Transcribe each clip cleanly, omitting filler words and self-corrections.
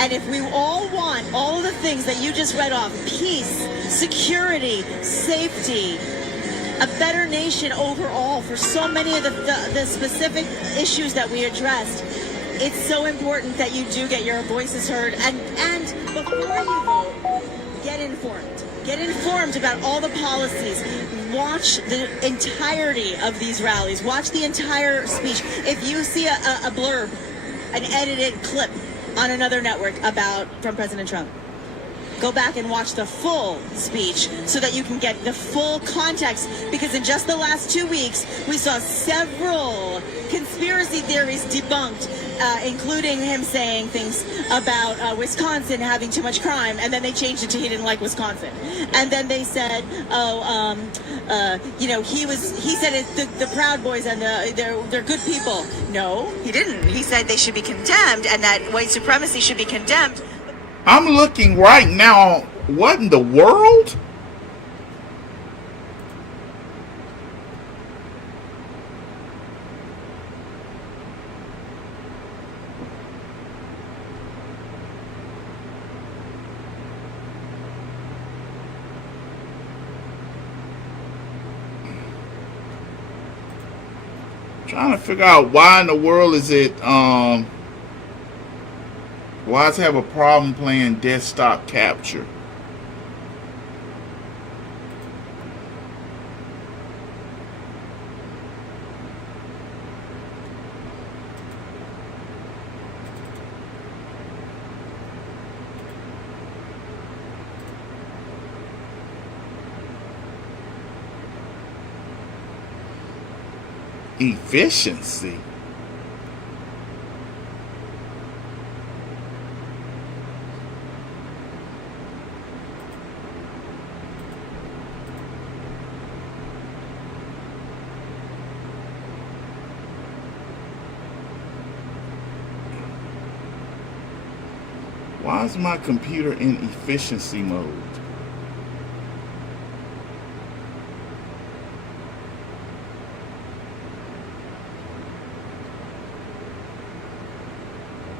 And if we all want all of the things that you just read off, peace, security, safety, a better nation overall for so many of the specific issues that we addressed, it's so important that you do get your voices heard. And before you vote, get informed. Get informed about all the policies. Watch the entirety of these rallies. Watch the entire speech. If you see a blurb, an edited clip on another network from President Trump, go back and watch the full speech so that you can get the full context, because in just the last 2 weeks, we saw several conspiracy theories debunked, including him saying things about Wisconsin having too much crime, and then they changed it to he didn't like Wisconsin. And then they said, he said it's the Proud Boys and they're good people. No, he didn't. He said they should be condemned and that white supremacy should be condemned. I'm looking right now. What in the world? Trying to figure out why in the world is it why does it have a problem playing desktop capture? Efficiency. Why is my computer in efficiency mode?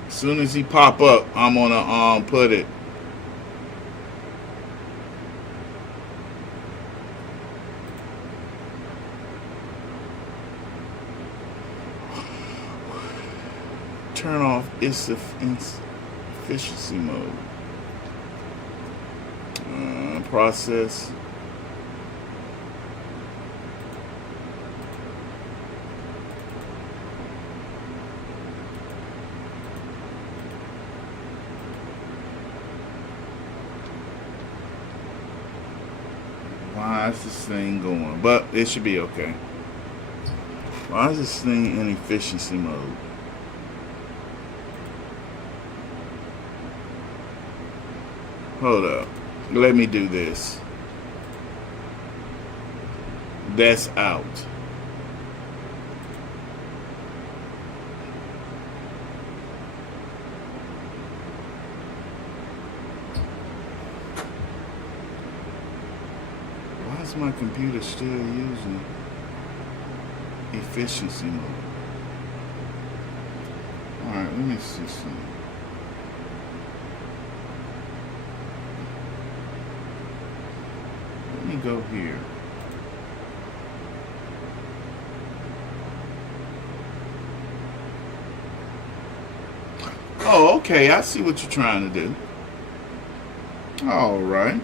As soon as he pop up, I'm gonna put it. Turn off its efficiency mode. Process. Why is this thing going? But it should be okay. Why is this thing in efficiency mode? Hold up. Let me do this. That's out. Why is my computer still using efficiency mode? Alright, let me see something. Let me go here. Oh, okay. I see what you're trying to do. All right.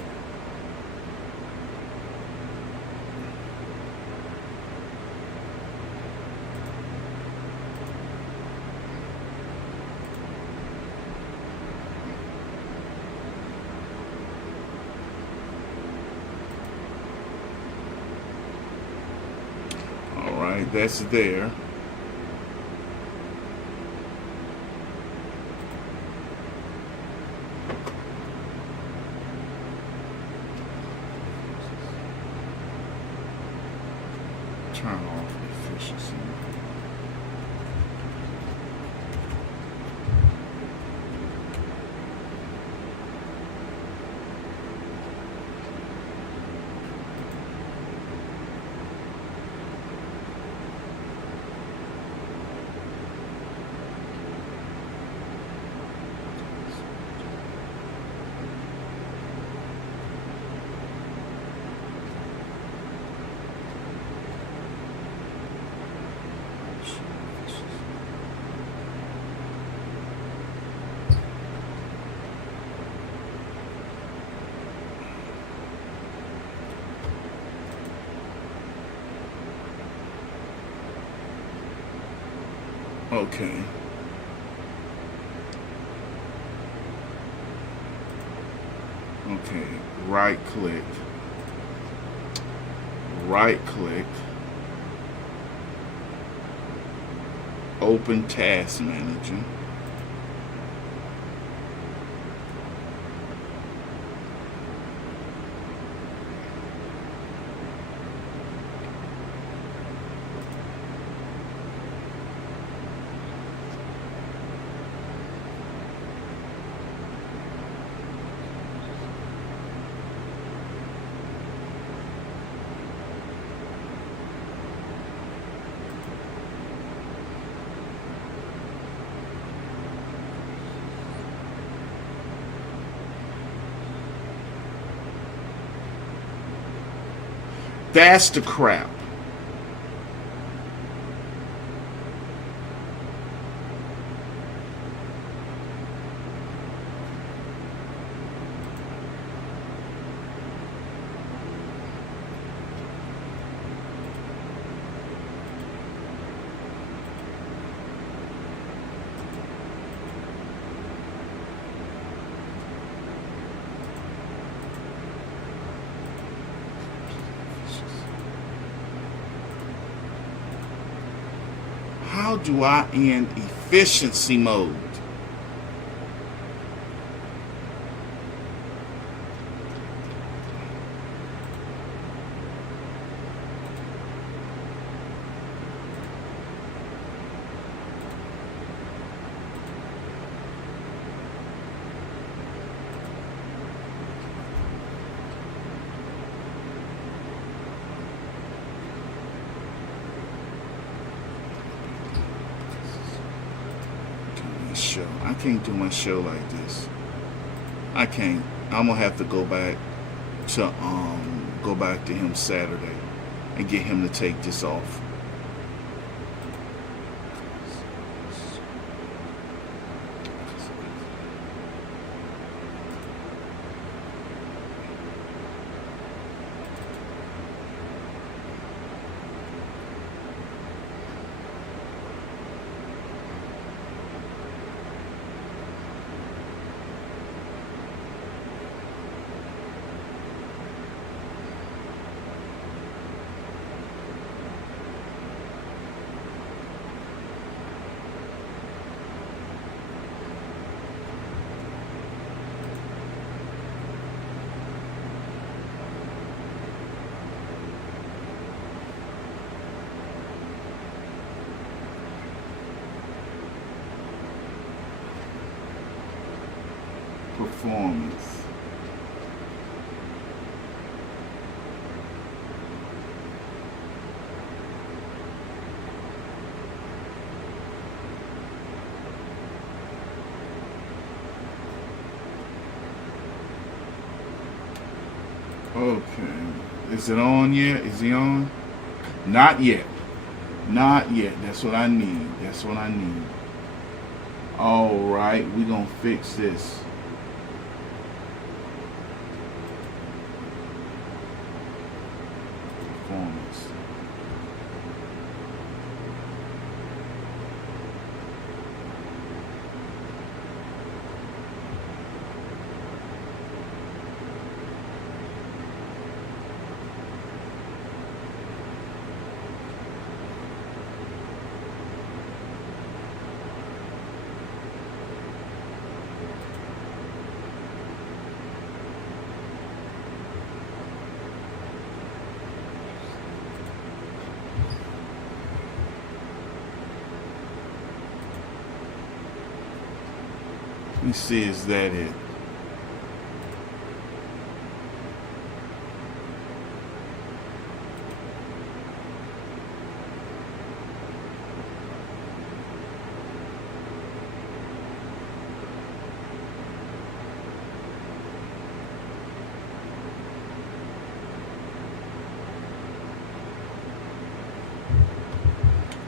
That's there. Turn off efficiency. Okay. Okay. Right click. Right click. Open Task Manager. That's the crap. How do I end efficiency mode? Show. I can't do my show like this. I can't. I'm gonna have to go back to him Saturday and get him to take this off. Performance. Okay. Is it on yet? Is he on? Not yet. Not yet. That's what I need. That's what I need. All right. We're going to fix this. Performance. Let me see, is that it?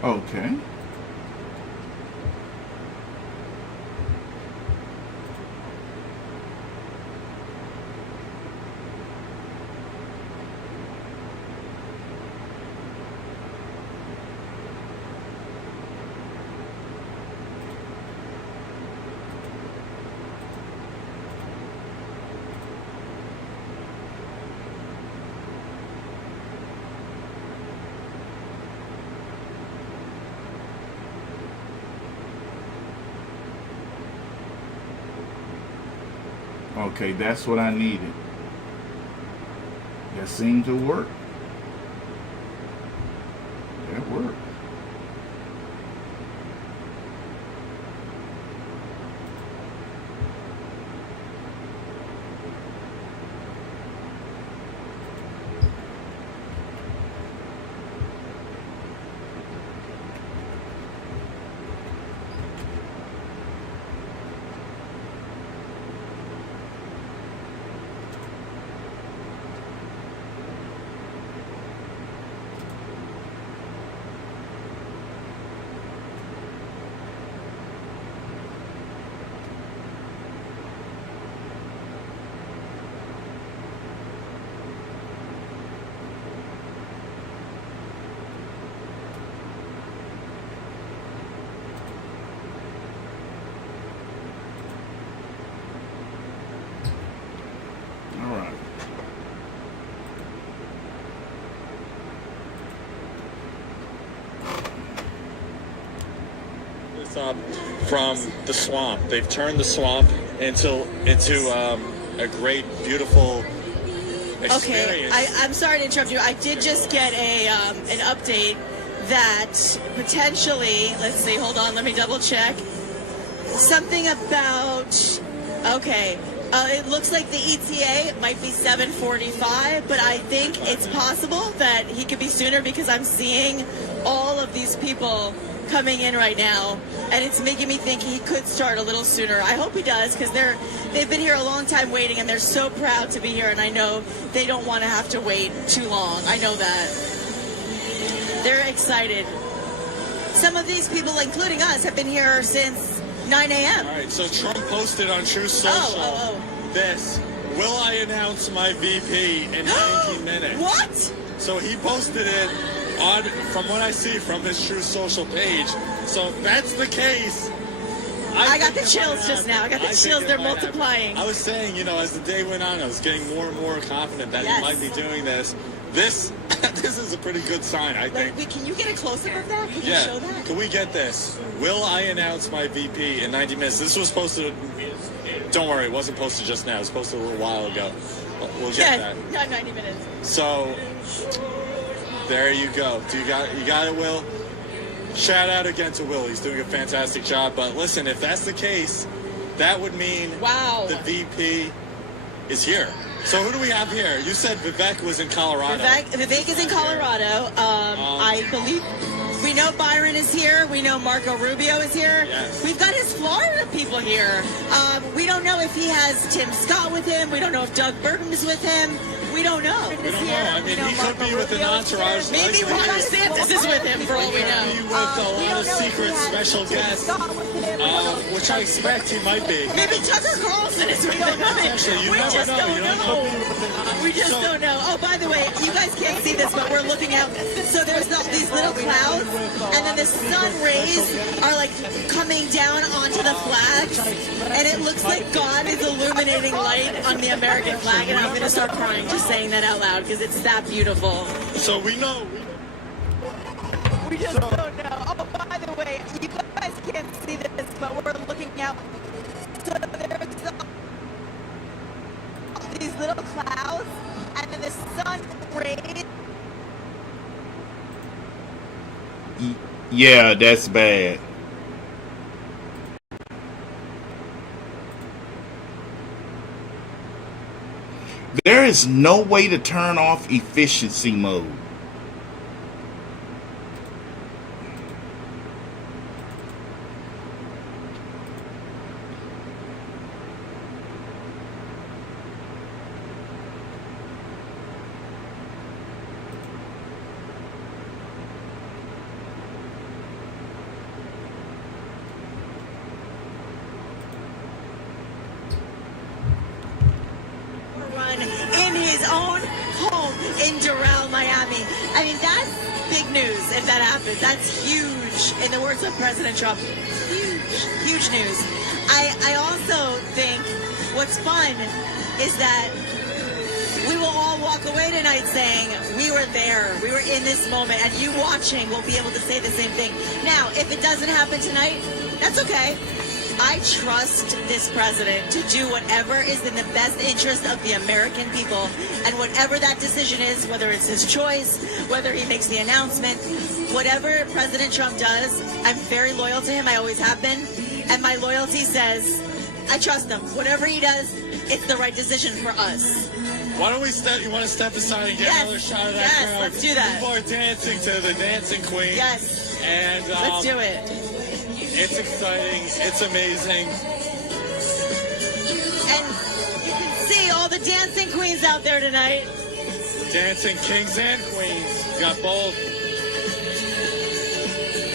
Okay. Okay, that's what I needed. That seemed to work. That worked. All right. This up from the swamp. They've turned the swamp into a great, beautiful experience. Okay, I'm sorry to interrupt you. I did just get an update that potentially, let's see, hold on, let me double check. Something about, okay, it looks like the ETA might be 7:45, but I think it's possible that he could be sooner because I'm seeing all of these people coming in right now, and it's making me think he could start a little sooner. I hope he does, because they've been here a long time waiting, and they're so proud to be here, and I know they don't want to have to wait too long. I know that. They're excited. Some of these people, including us, have been here since 9 a.m. All right, so Trump posted on True Social this, will I announce my VP in 19 minutes? What? So he posted it on, from what I see from his True Social page. So if that's the case, I got the chills just now. I got the chills. They're multiplying. I was saying, as the day went on, I was getting more and more confident that he might be doing this. This is a pretty good sign, I think. Wait, can you get a close-up of that? Can you show that? Can we get this? Will I announce my VP in 90 minutes? This was posted. Don't worry, it wasn't posted just now. It was posted a little while ago. We'll get that. Yeah, 90 minutes. So there you go. You got it, Will? Shout out again to Will. He's doing a fantastic job. But listen, if that's the case, that would mean the VP is here. So who do we have here? You said Vivek was in Colorado. Vivek is in Colorado. I believe we know Byron is here. We know Marco Rubio is here. Yes. We've got his Florida people here. We don't know if he has Tim Scott with him. We don't know if Doug Burton is with him. We don't know. We don't know. I mean, he could be with an entourage. Maybe Ron DeSantis is with him, for all we know. He could be with a lot of secret special guests, which I expect he might be. Maybe Tucker Carlson is with him. Actually, you never know. We just don't know. Oh, by the way, you guys can't see this, but we're looking out. So there's these little clouds, and then the sun rays are like coming down onto the flags, and it looks like God is illuminating light on the American flag, and I'm going to start crying just saying that out loud because it's that beautiful. So we know. We just don't know. Oh, by the way, you guys can't see this, but we're looking out. So there's these little clouds, and then the sun rays. Yeah, that's bad. There is no way to turn off efficiency mode. In his own home in Durham, Miami. I mean, that's big news if that happens. That's huge, in the words of President Trump. Huge news. I also think what's fun is that we will all walk away tonight saying we were there, we were in this moment, and you watching will be able to say the same thing. Now, if it doesn't happen tonight, that's okay. I trust this president to do whatever is in the best interest of the American people. And whatever that decision is, whether it's his choice, whether he makes the announcement, whatever President Trump does, I'm very loyal to him. I always have been. And my loyalty says, I trust him. Whatever he does, it's the right decision for us. Why don't we step? You want to step aside and get another shot of that crowd? Yes, let's do that. People are dancing to the Dancing Queen. Yes. And let's do it. It's exciting. It's amazing. And you can see all the dancing queens out there tonight. Dancing kings and queens. You got both.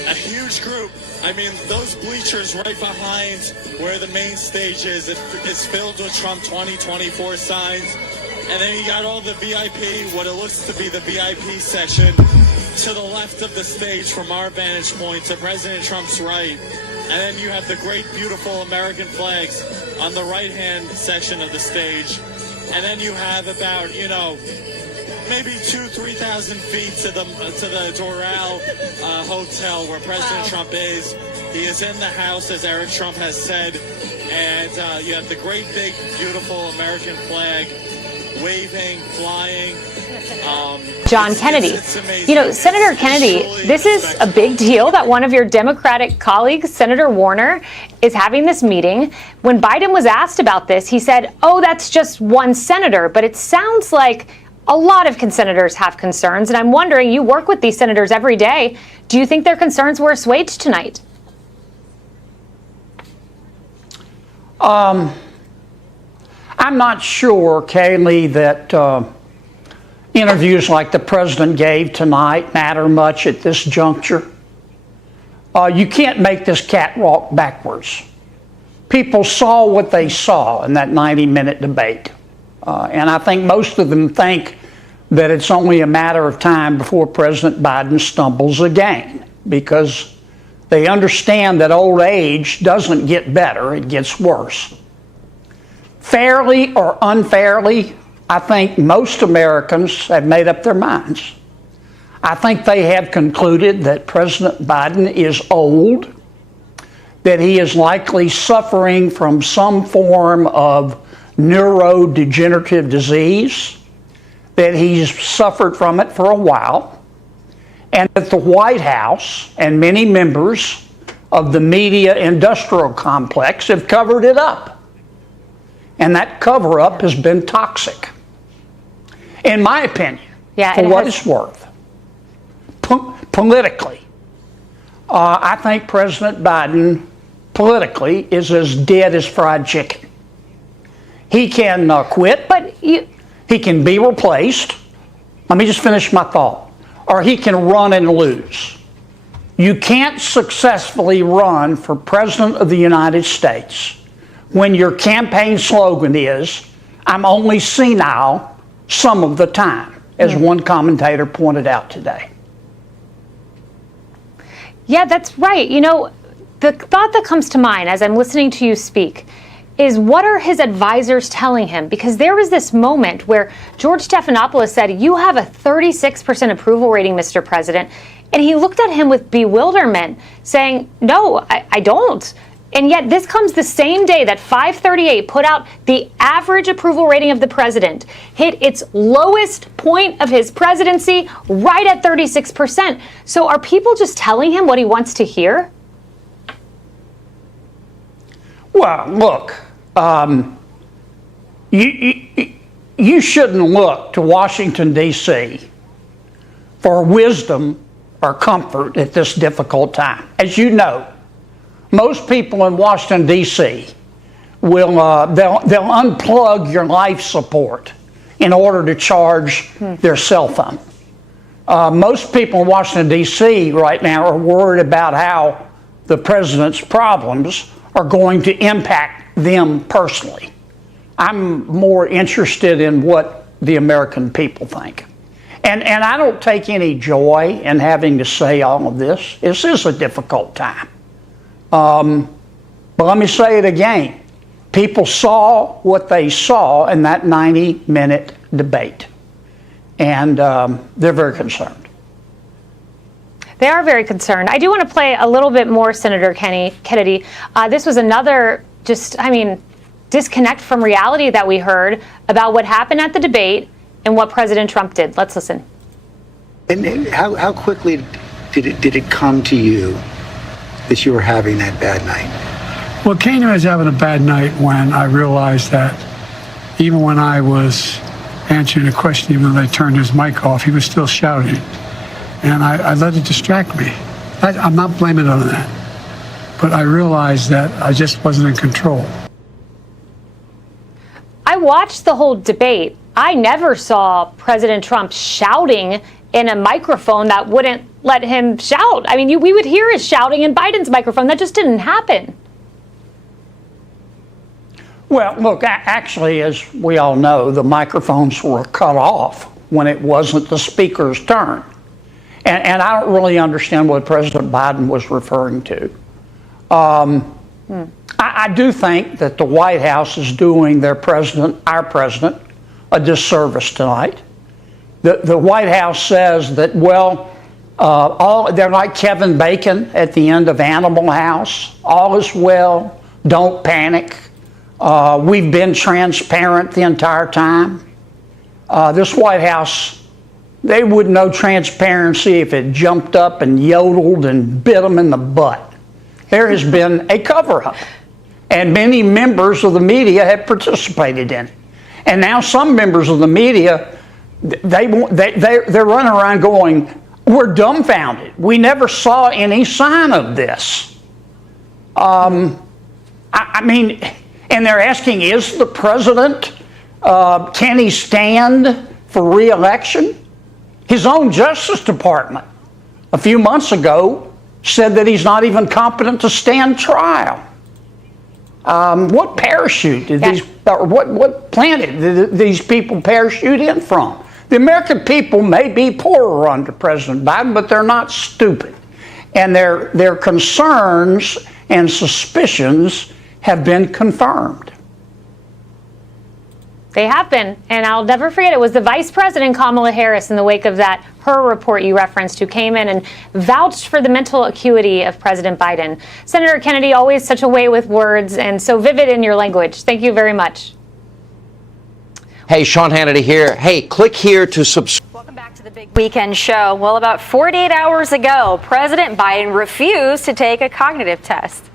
A huge group. I mean, those bleachers right behind where the main stage is, it's filled with Trump 2024 signs. And then you got all the VIP, what it looks to be the VIP section, to the left of the stage from our vantage point to President Trump's right. And then you have the great, beautiful American flags on the right-hand section of the stage. And then you have about, maybe 2,000-3,000 feet to the Durham hotel where President Trump is. He is in the house, as Eric Trump has said. And you have the great, big, beautiful American flag waving, flying. John Kennedy. It's amazing. Senator Kennedy, this is a big deal that one of your Democratic colleagues, Senator Warner, is having this meeting. When Biden was asked about this, he said, oh, that's just one senator. But it sounds like a lot of senators have concerns. And I'm wondering, you work with these senators every day. Do you think their concerns were assuaged tonight? I'm not sure, Kaylee, that interviews like the president gave tonight matter much at this juncture. You can't make this cat walk backwards. People saw what they saw in that 90-minute debate. And I think most of them think that it's only a matter of time before President Biden stumbles again, because they understand that old age doesn't get better, it gets worse. Fairly or unfairly, I think most Americans have made up their minds. I think they have concluded that President Biden is old, that he is likely suffering from some form of neurodegenerative disease, that he's suffered from it for a while, and that the White House and many members of the media industrial complex have covered it up. And that cover-up has been toxic, in my opinion, for what it's worth. Politically, I think President Biden, politically, is as dead as fried chicken. He can quit, but he can be replaced. Let me just finish my thought. Or he can run and lose. You can't successfully run for President of the United States when your campaign slogan is, I'm only senile some of the time, as one commentator pointed out today. Yeah, that's right. The thought that comes to mind as I'm listening to you speak is, what are his advisors telling him? Because there was this moment where George Stephanopoulos said, you have a 36% approval rating, Mr. President. And he looked at him with bewilderment, saying, no, I don't. And yet this comes the same day that 538 put out the average approval rating of the president, hit its lowest point of his presidency, right at 36%. So are people just telling him what he wants to hear? Well, look, you shouldn't look to Washington, D.C. for wisdom or comfort at this difficult time. As you know, most people in Washington, D.C. will they'll unplug your life support in order to charge their cell phone. Most people in Washington, D.C. right now are worried about how the president's problems are going to impact them personally. I'm more interested in what the American people think. And I don't take any joy in having to say all of this. This is a difficult time. But let me say it again. People saw what they saw in that 90-minute debate. And they're very concerned. They are very concerned. I do want to play a little bit more, Senator Kennedy. This was another disconnect from reality that we heard about what happened at the debate and what President Trump did. Let's listen. And how quickly did it come to you that you were having that bad night? Well, it came to me I was having a bad night when I realized that even when I was answering a question, even though they turned his mic off, he was still shouting. And I let it distract me. I'm not blaming it on that. But I realized that I just wasn't in control. I watched the whole debate. I never saw President Trump shouting in a microphone that wouldn't let him shout. I mean, we would hear his shouting in Biden's microphone. That just didn't happen. Well, look, actually, as we all know, the microphones were cut off when it wasn't the speaker's turn. And I don't really understand what President Biden was referring to. I do think that the White House is doing our president, a disservice tonight. The White House says that, they're like Kevin Bacon at the end of Animal House. All is well, don't panic. We've been transparent the entire time. This White House, they would know transparency if it jumped up and yodeled and bit them in the butt. There has been a cover-up, and many members of the media have participated in it. And now some members of the media, they're running around going, we're dumbfounded. We never saw any sign of this. And they're asking, is the president, can he stand for re-election? His own Justice Department a few months ago said that he's not even competent to stand trial. What parachute did what planet did these people parachute in from? The American people may be poorer under President Biden, but they're not stupid. And their concerns and suspicions have been confirmed. They have been, and I'll never forget, it was the Vice President, Kamala Harris, in the wake of that, her report you referenced, who came in and vouched for the mental acuity of President Biden. Senator Kennedy, always such a way with words and so vivid in your language. Thank you very much. Hey, Sean Hannity here. Hey, click here to subscribe. Welcome back to the Big Weekend Show. Well, about 48 hours ago, President Biden refused to take a cognitive test.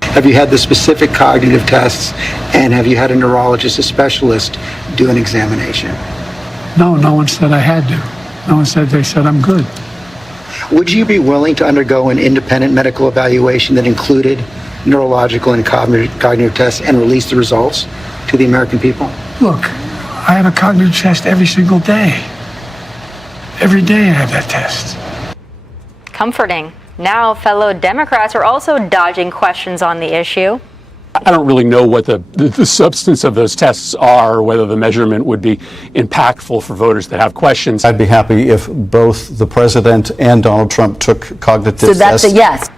Have you had the specific cognitive tests, and have you had a neurologist, a specialist, do an examination? No one said I had to. No one said, they said I'm good. Would you be willing to undergo an independent medical evaluation that included neurological and cognitive tests and release the results to the American people? Look, I have a cognitive test every single day. Every day I have that test. Comforting. Now, fellow Democrats are also dodging questions on the issue. I don't really know what the substance of those tests are, or whether the measurement would be impactful for voters that have questions. I'd be happy if both the president and Donald Trump took cognitive tests. So that's a yes.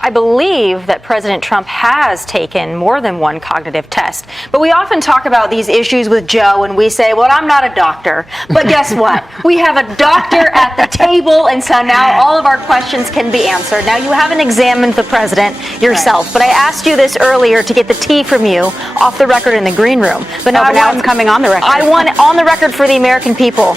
I believe that President Trump has taken more than one cognitive test. But we often talk about these issues with Joe and we say, well, I'm not a doctor. But guess what? We have a doctor at the table, and so now all of our questions can be answered. Now, you haven't examined the president yourself, but I asked you this earlier to get the tea from you off the record in the green room. But now it's coming on the record. I want it on the record for the American people.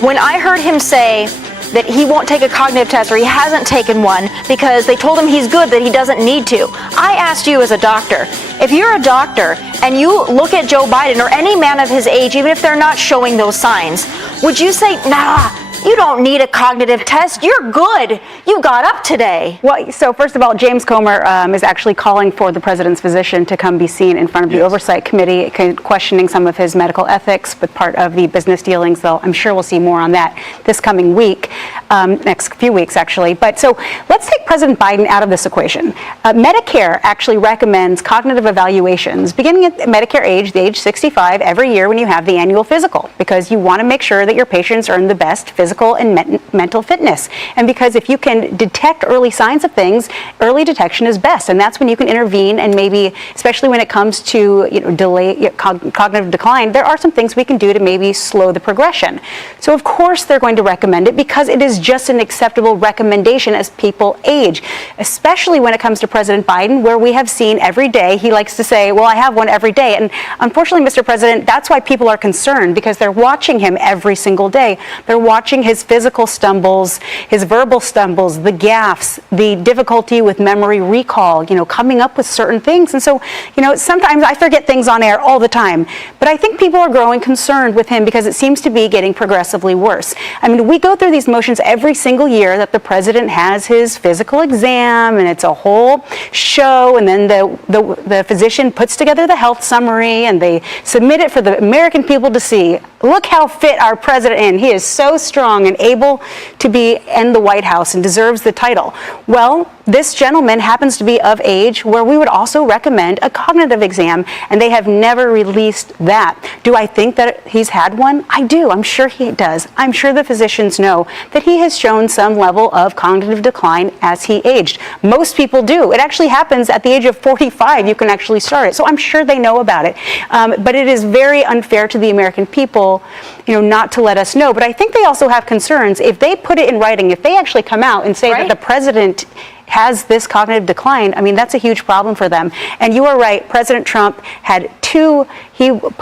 When I heard him say that he won't take a cognitive test, or he hasn't taken one because they told him he's good, that he doesn't need to. I asked you as a doctor, if you're a doctor and you look at Joe Biden or any man of his age, even if they're not showing those signs, would you say, nah, you don't need a cognitive test, you're good, you got up today? Well, so first of all, James Comer is actually calling for the president's physician to come be seen in front of the Oversight Committee, questioning some of his medical ethics with part of the business dealings, though I'm sure we'll see more on that this coming week, next few weeks actually. But so let's take President Biden out of this equation. Medicare actually recommends cognitive evaluations beginning at Medicare age, the age 65, every year when you have the annual physical, because you want to make sure that your patients are in the best physical physical and mental fitness. And because if you can detect early signs of things, early detection is best. And that's when you can intervene, and maybe, especially when it comes to delay cognitive decline, there are some things we can do to maybe slow the progression. So of course they're going to recommend it because it is just an acceptable recommendation as people age, especially when it comes to President Biden, where we have seen every day, he likes to say, well, I have one every day. And unfortunately, Mr. President, that's why people are concerned, because they're watching him every single day. They're watching his physical stumbles, his verbal stumbles, the gaffes, the difficulty with memory recall, coming up with certain things. And so, sometimes I forget things on air all the time, but I think people are growing concerned with him because it seems to be getting progressively worse. I mean, we go through these motions every single year that the president has his physical exam, and it's a whole show, and then the physician puts together the health summary, and they submit it for the American people to see. Look how fit our president is. He is so strong and able to be in the White House and deserves the title. Well, this gentleman happens to be of age where we would also recommend a cognitive exam, and they have never released that. Do I think that he's had one? I do. I'm sure he does. I'm sure the physicians know that he has shown some level of cognitive decline as he aged. Most people do. It actually happens at the age of 45. You can actually start it. So I'm sure they know about it. But it is very unfair to the American people, not to let us know. But I think they also have concerns. If they put it in writing, if they actually come out and say that the president has this cognitive decline, I mean, that's a huge problem for them. And you are right, President Trump had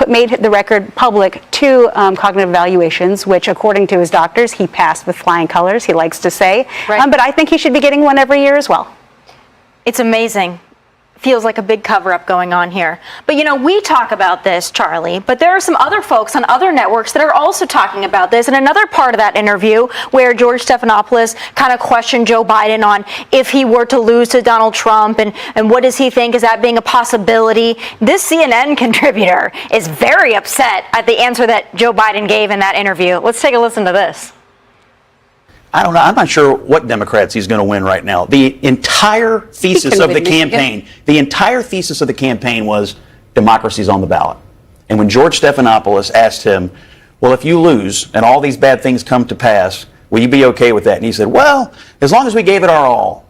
made the record public two cognitive evaluations, which according to his doctors, he passed with flying colors, he likes to say. Right. But I think he should be getting one every year as well. It's amazing. Feels like a big cover-up going on here. But we talk about this, Charlie, but there are some other folks on other networks that are also talking about this. And another part of that interview where George Stephanopoulos kind of questioned Joe Biden on if he were to lose to Donald Trump and what does he think, is that being a possibility? This CNN contributor is very upset at the answer that Joe Biden gave in that interview. Let's take a listen to this. I don't know. I'm not sure what Democrats he's going to win right now. The entire thesis of the campaign was democracy's on the ballot. And when George Stephanopoulos asked him, well, if you lose and all these bad things come to pass, will you be okay with that? And he said, well, as long as we gave it our all.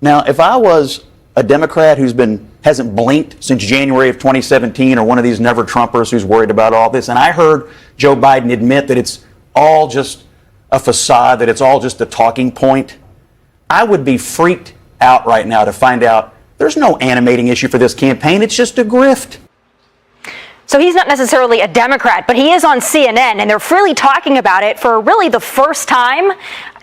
Now, if I was a Democrat who's hasn't blinked since January of 2017, or one of these never Trumpers who's worried about all this, and I heard Joe Biden admit that it's all just a facade, that it's all just a talking point, I would be freaked out right now to find out there's no animating issue for this campaign. It's just a grift. So he's not necessarily a Democrat, but he is on CNN, and they're freely talking about it for really the first time.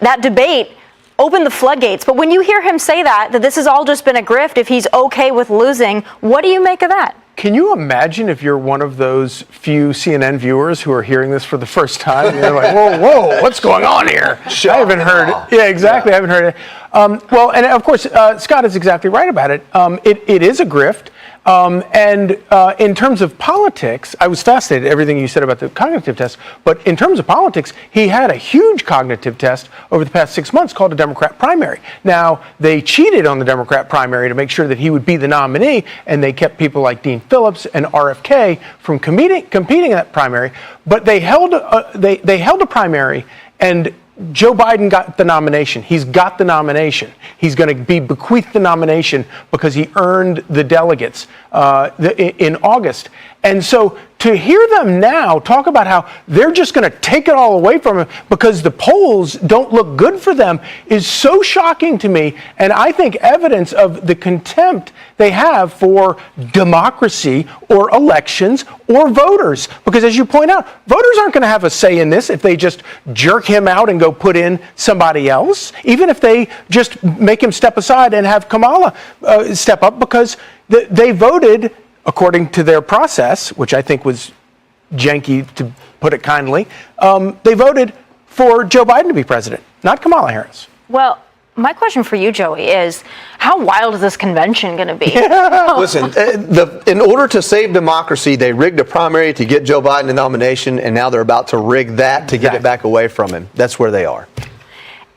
That debate opened the floodgates. But when you hear him say that this has all just been a grift, if he's okay with losing, what do you make of that? Can you imagine if you're one of those few CNN viewers who are hearing this for the first time? And they're like, whoa, what's going on here? I haven't heard it. Yeah, exactly. I haven't heard it. Well, and of course, Scott is exactly right about it. It is a grift. And in terms of politics, I was fascinated with everything you said about the cognitive test. But in terms of politics, he had a huge cognitive test over the past 6 months called a Democrat primary. Now, they cheated on the Democrat primary to make sure that he would be the nominee, and they kept people like Dean Phillips and RFK from competing in that primary. But they held a primary, and Joe Biden got the nomination. He's got the nomination. He's going to be bequeathed the nomination because he earned the delegates in August. And so to hear them now talk about how they're just going to take it all away from him because the polls don't look good for them is so shocking to me. And I think evidence of the contempt they have for democracy or elections or voters. Because as you point out, voters aren't going to have a say in this if they just jerk him out and go put in somebody else, even if they just make him step aside and have Kamala step up, because they voted according to their process, which I think was janky, to put it kindly. They voted for Joe Biden to be president, not Kamala Harris. Well, my question for you, Joey, is how wild is this convention going to be? Listen, in order to save democracy, they rigged a primary to get Joe Biden the nomination, and now they're about to rig that to get it back away from him. That's where they are.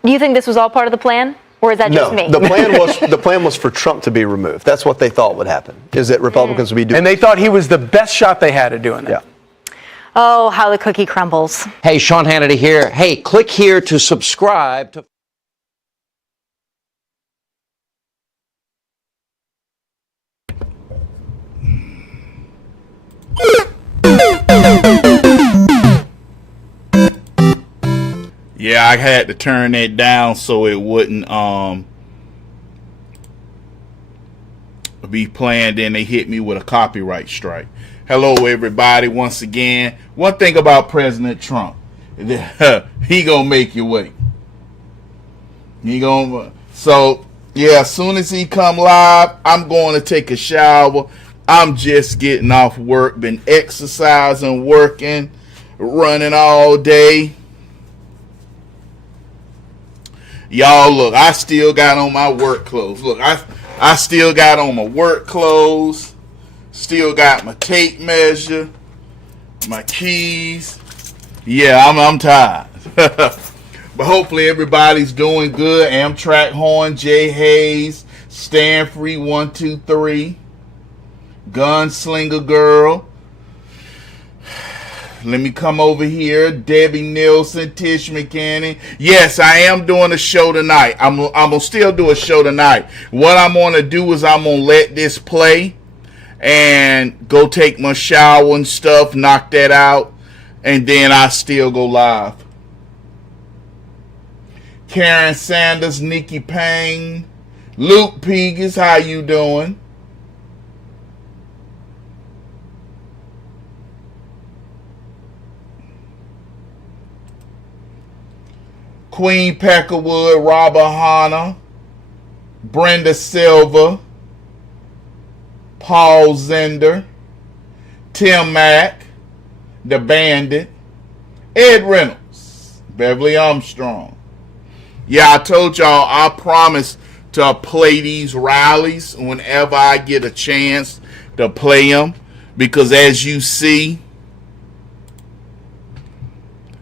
Do you think this was all part of the plan? Or is that just me? No, the plan was for Trump to be removed. That's what they thought would happen, is that Republicans would be doing. And they thought he was the best shot they had at doing that. Yeah. Oh, how the cookie crumbles. Hey, Sean Hannity here. Hey, click here to subscribe to. Yeah, I had to turn that down so it wouldn't be playing. Then they hit me with a copyright strike. Hello, everybody. Once again, one thing about President Trump, he gonna make you wait. So yeah, as soon as he come live, I'm going to take a shower. I'm just getting off work. Been exercising, working, running all day. Y'all, look, I still got on my work clothes. Look, I still got on my work clothes. Still got my tape measure, my keys. Yeah, I'm tired. But hopefully everybody's doing good. Amtrak Horn, Jay Hayes, Stanfree 123, Gunslinger Girl. Let me come over here. Debbie Nielsen, Tish McCanny. Yes, I am doing a show tonight. I'm gonna still do a show tonight. What I'm gonna do is I'm gonna let this play and go take my shower and stuff, knock that out, and then I still go live. Karen Sanders, Nikki Payne, Luke Pegas, how you doing? Queen Peckerwood, Robert Hanna, Brenda Silva, Paul Zender, Tim Mack, The Bandit, Ed Reynolds, Beverly Armstrong. Yeah, I told y'all I promise to play these rallies whenever I get a chance to play them, because as you see,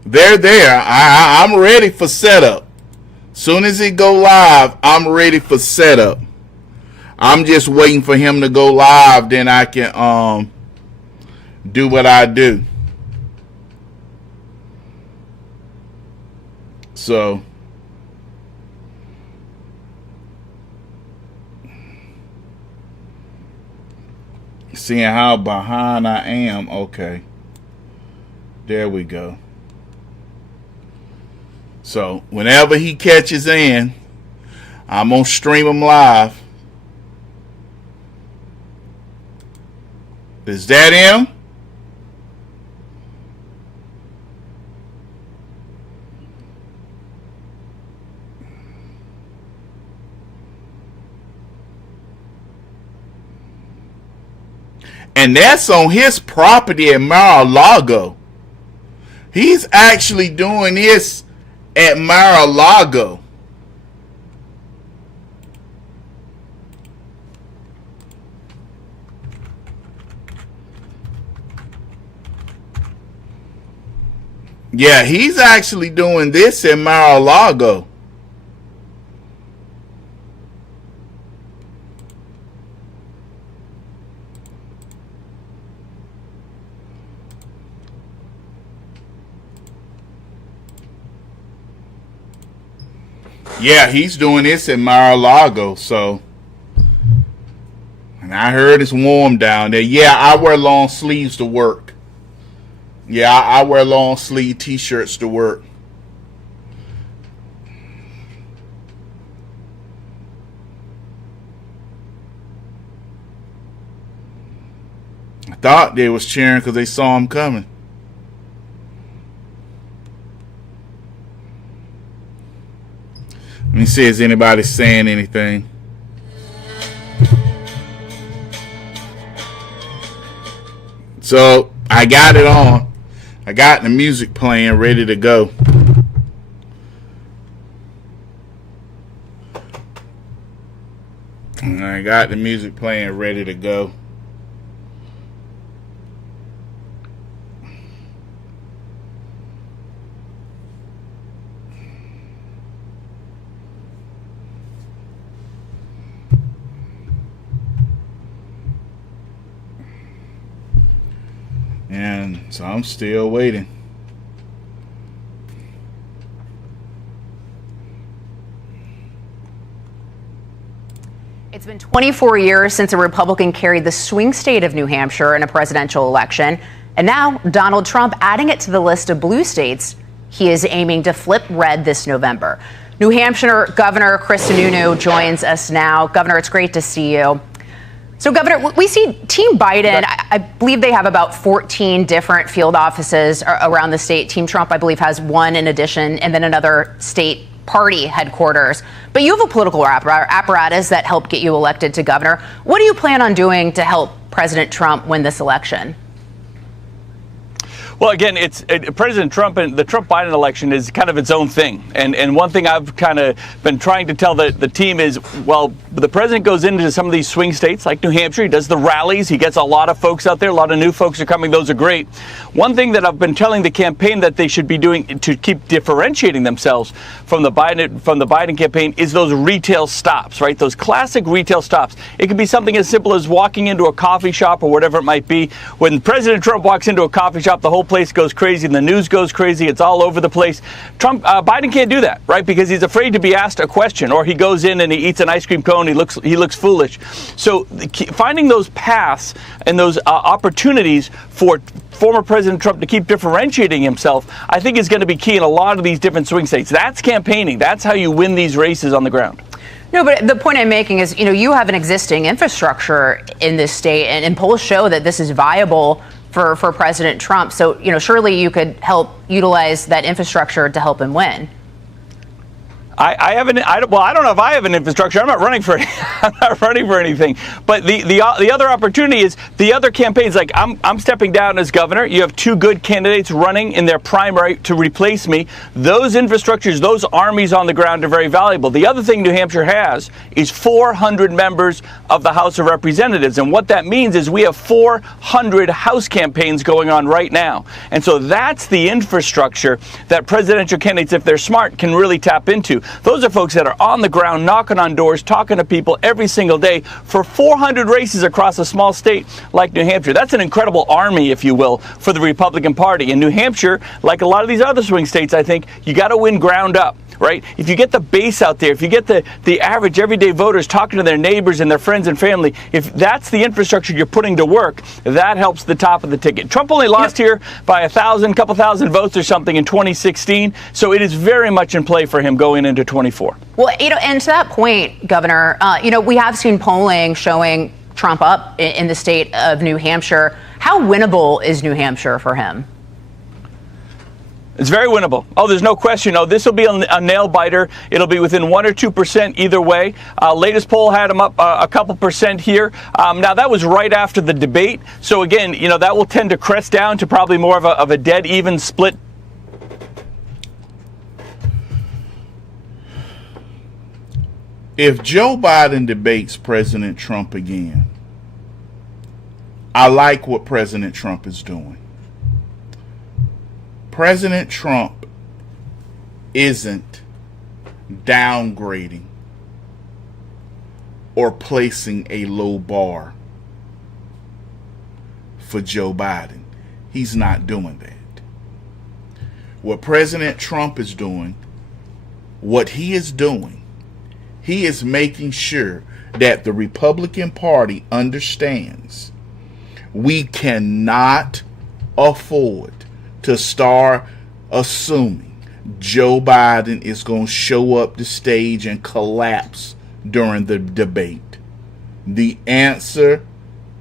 they're there. I'm ready for setup. Soon as it go live, I'm ready for setup. I'm just waiting for him to go live, then I can do what I do. So seeing how behind I am. Okay, there we go. So whenever he catches in, I'm gonna stream him live. Is that him? And that's on his property at Mar-a-Lago. He's actually doing this at Mar-a-Lago. Yeah, he's actually doing this at Mar-a-Lago. Yeah, he's doing this at Mar-a-Lago, so. And I heard it's warm down there. Yeah, I wear long sleeves to work. Yeah, I wear long sleeve t-shirts to work. I thought they was cheering because they saw him coming. Let me see if anybody's saying anything. So I got it on. I got the music playing, ready to go. And I got the music playing, ready to go. And so I'm still waiting. It's been 24 years since a Republican carried the swing state of New Hampshire in a presidential election. And now Donald Trump adding it to the list of blue states he is aiming to flip red this November. New Hampshire Governor Chris Sununu joins us now. Governor, it's great to see you. So, Governor, we see Team Biden, I believe they have about 14 different field offices around the state. Team Trump, I believe, has one in addition, and then another state party headquarters. But you have a political apparatus that helped get you elected to governor. What do you plan on doing to help President Trump win this election? Well, again, President Trump and the Trump-Biden election is kind of its own thing. And one thing I've kind of been trying to tell the team is, well, the president goes into some of these swing states like New Hampshire. He does the rallies. He gets a lot of folks out there. A lot of new folks are coming. Those are great. One thing that I've been telling the campaign that they should be doing to keep differentiating themselves from the Biden campaign is those retail stops, right? Those classic retail stops. It could be something as simple as walking into a coffee shop or whatever it might be. When President Trump walks into a coffee shop, the whole place goes crazy and the news goes crazy. It's all over the place. Biden can't do that, right? Because he's afraid to be asked a question, or he goes in and he eats an ice cream cone. He looks foolish. So finding those paths and those opportunities for former President Trump to keep differentiating himself, I think is going to be key in a lot of these different swing states. That's campaigning. That's how you win these races on the ground. No, but the point I'm making is, you have an existing infrastructure in this state, and polls show that this is viable for President Trump. So, surely you could help utilize that infrastructure to help him win. I don't know if I have an infrastructure. I'm not running for anything. But the other opportunity is the other campaigns. Like I'm stepping down as governor. You have two good candidates running in their primary to replace me. Those infrastructures, those armies on the ground are very valuable. The other thing New Hampshire has is 400 members of the House of Representatives. And what that means is we have 400 House campaigns going on right now. And so that's the infrastructure that presidential candidates, if they're smart, can really tap into. Those are folks that are on the ground, knocking on doors, talking to people every single day for 400 races across a small state like New Hampshire. That's an incredible army, if you will, for the Republican Party. In New Hampshire, like a lot of these other swing states, I think, you got to win ground up. Right? If you get the base out there, if you get the average everyday voters talking to their neighbors and their friends and family, if that's the infrastructure you're putting to work, that helps the top of the ticket. Trump only lost here by couple thousand votes or something in 2016, so it is very much in play for him going into 24. Well, and to that point, Governor, we have seen polling showing Trump up in the state of New Hampshire. How winnable is New Hampshire for him? It's very winnable. Oh, there's no question. Oh, this will be a nail biter. It'll be within 1 or 2% either way. Latest poll had him up a couple percent here. Now that was right after the debate. So again, that will tend to crest down to probably more of a dead even split. If Joe Biden debates President Trump again, I like what President Trump is doing. President Trump isn't downgrading or placing a low bar for Joe Biden. He's not doing that. What President Trump is doing, he is making sure that the Republican Party understands we cannot afford to start assuming Joe Biden is going to show up the stage and collapse during the debate. The answer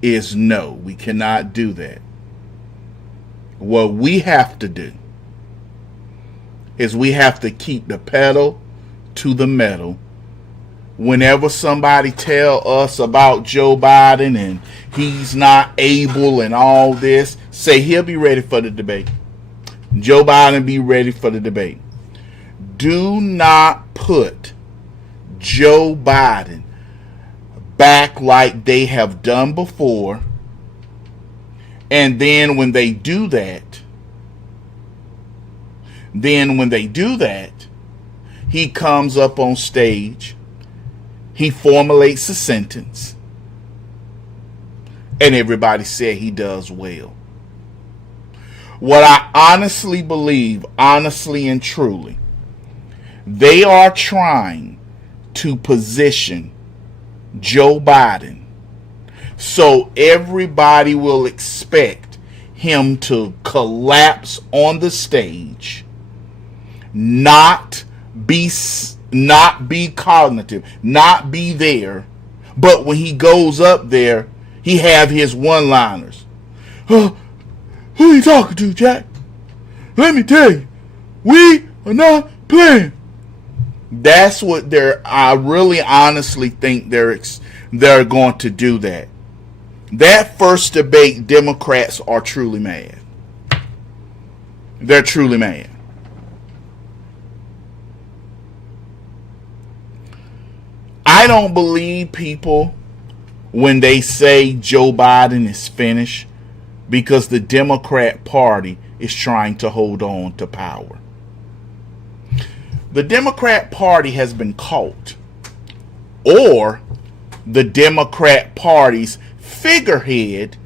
is no. We cannot do that. What we have to do is we have to keep the pedal to the metal. Whenever somebody tell us about Joe Biden and he's not able and all this, say he'll be ready for the debate. Joe Biden be ready for the debate. Do not put Joe Biden back like they have done before. And then when they do that, he comes up on stage, he formulates a sentence, and everybody said he does well. What I honestly believe, honestly and truly, they are trying to position Joe Biden so everybody will expect him to collapse on the stage, not be cognitive, not be there, but when he goes up there, he have his one-liners. Who are you talking to, Jack? Let me tell you, we are not playing. That's what I really honestly think they're going to do that. That first debate, Democrats are truly mad. They're truly mad. I don't believe people when they say Joe Biden is finished, because the Democrat Party is trying to hold on to power. The Democrat Party has been caught, or the Democrat Party's figurehead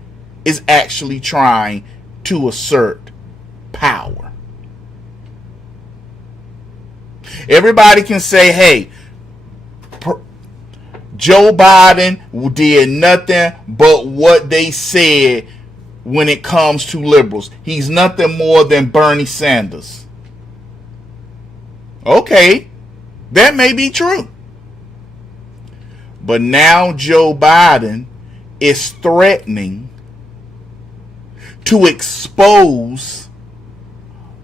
is actually trying to assert power. Everybody can say, hey, Joe Biden did nothing but what they said when it comes to liberals. He's nothing more than Bernie Sanders. Okay, that may be true. But now Joe Biden is threatening to expose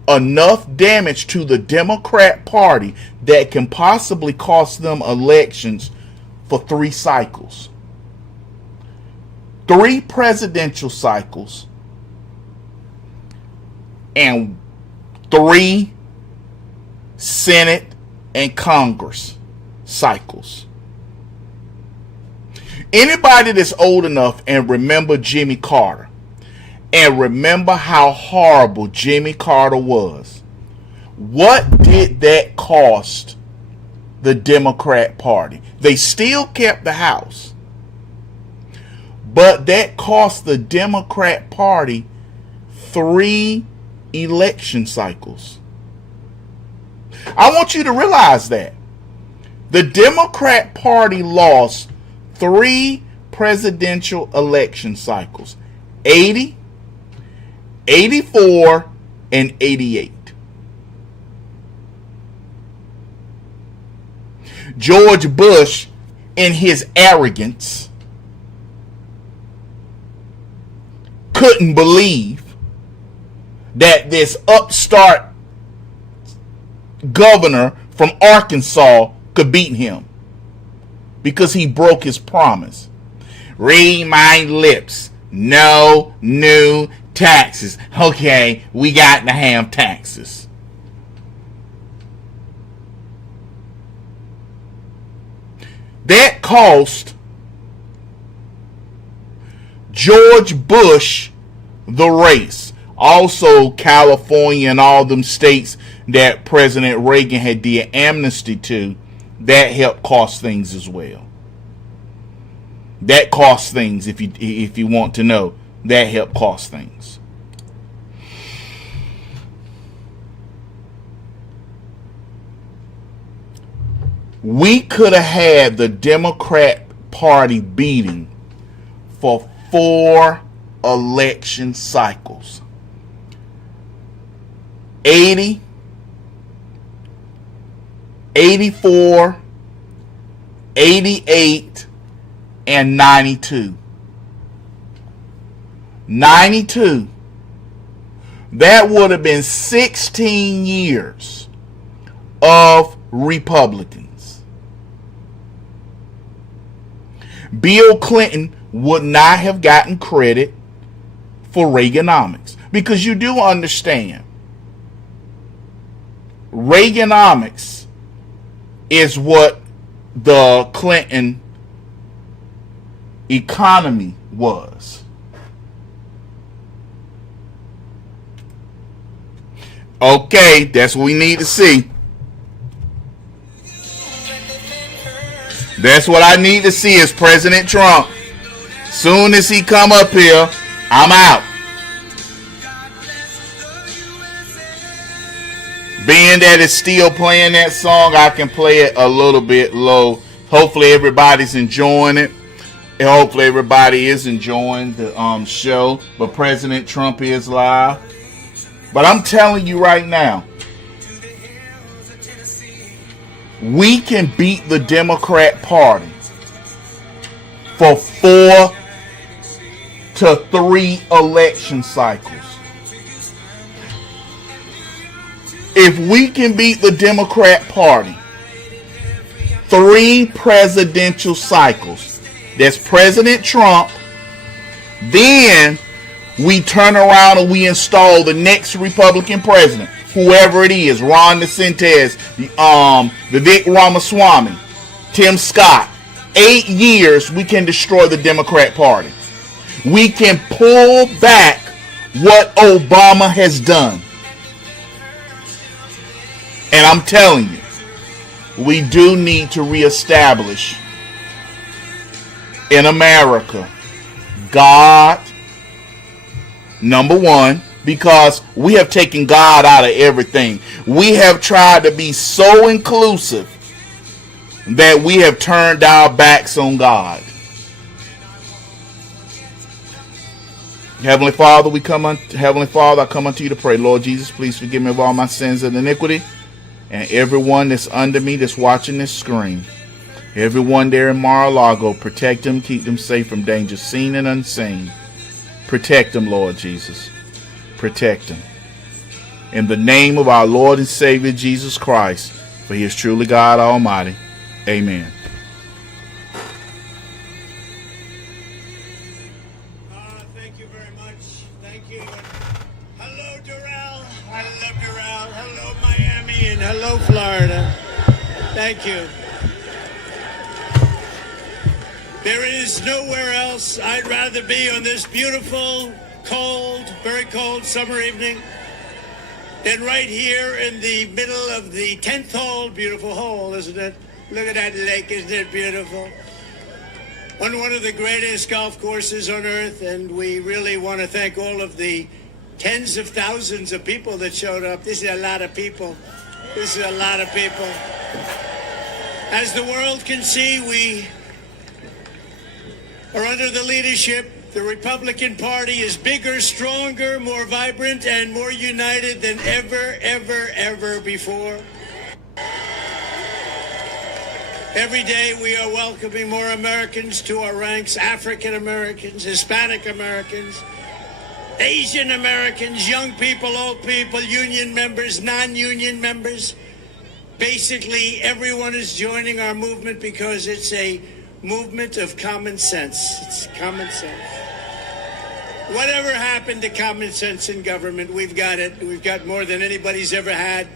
enough damage to the Democrat Party that can possibly cost them elections for 3 cycles. 3 presidential cycles and 3 Senate and Congress cycles. Anybody that's old enough and remember Jimmy Carter and remember how horrible Jimmy Carter was, what did that cost the Democrat Party? They still kept the House, but that cost the Democrat Party 3 election cycles. I want you to realize that. The Democrat Party lost 3 presidential election cycles: 80, 84, and 88. George Bush, in his arrogance, couldn't believe that this upstart governor from Arkansas could beat him, because he broke his promise. Read my lips. No new taxes. Okay, we got to have taxes. That cost George Bush the race. Also, California and all them states that President Reagan had did amnesty to, that helped cost things as well. That cost things, if you want to know, that helped cost things. We could have had the Democrat Party beating for 4 election cycles. 80, 84, 88, and 92. 92. That would have been 16 years of Republicans. Bill Clinton would not have gotten credit for Reaganomics, because you do understand, Reaganomics is what the Clinton economy was. Okay, that's what we need to see. That's what I need to see is President Trump. Soon as he come up here, I'm out. Being that it's still playing that song, I can play it a little bit low. Hopefully everybody's enjoying it. And hopefully everybody is enjoying the show. But President Trump is live. But I'm telling you right now, we can beat the Democrat Party for 4 to 3 election cycles. If we can beat the Democrat Party 3 presidential cycles, that's President Trump, then we turn around and we install the next Republican president, whoever it is, Ron DeSantis, Vivek Ramaswamy, Tim Scott. 8 years, we can destroy the Democrat Party. We can pull back what Obama has done. And I'm telling you, we do need to reestablish in America God, number one, because we have taken God out of everything. We have tried to be so inclusive that we have turned our backs on God. Heavenly Father, I come unto you to pray. Lord Jesus, please forgive me of all my sins and iniquity. And everyone that's under me that's watching this screen, everyone there in Mar-a-Lago, protect them, keep them safe from danger seen and unseen. Protect them, Lord Jesus. Protect them. In the name of our Lord and Savior Jesus Christ, for he is truly God Almighty. Amen. Thank you very much. Thank you. Hello, Durham. I love Durham. Hello, Miami. And hello, Florida. Thank you. There is nowhere else I'd rather be on this beautiful, cold, very cold summer evening than right here in the middle of the 10th hole. Beautiful hole, isn't it? Look at that lake, isn't it beautiful? On one of the greatest golf courses on earth, and we really want to thank all of the tens of thousands of people that showed up. This is a lot of people. This is a lot of people. As the world can see, we are under the leadership. The Republican Party is bigger, stronger, more vibrant, and more united than ever before. Every day we are welcoming more Americans to our ranks, African Americans, Hispanic Americans, Asian Americans, young people, old people, union members, non-union members. Basically, everyone is joining our movement because it's a movement of common sense. It's common sense. Whatever happened to common sense in government? We've got it. We've got more than anybody's ever had.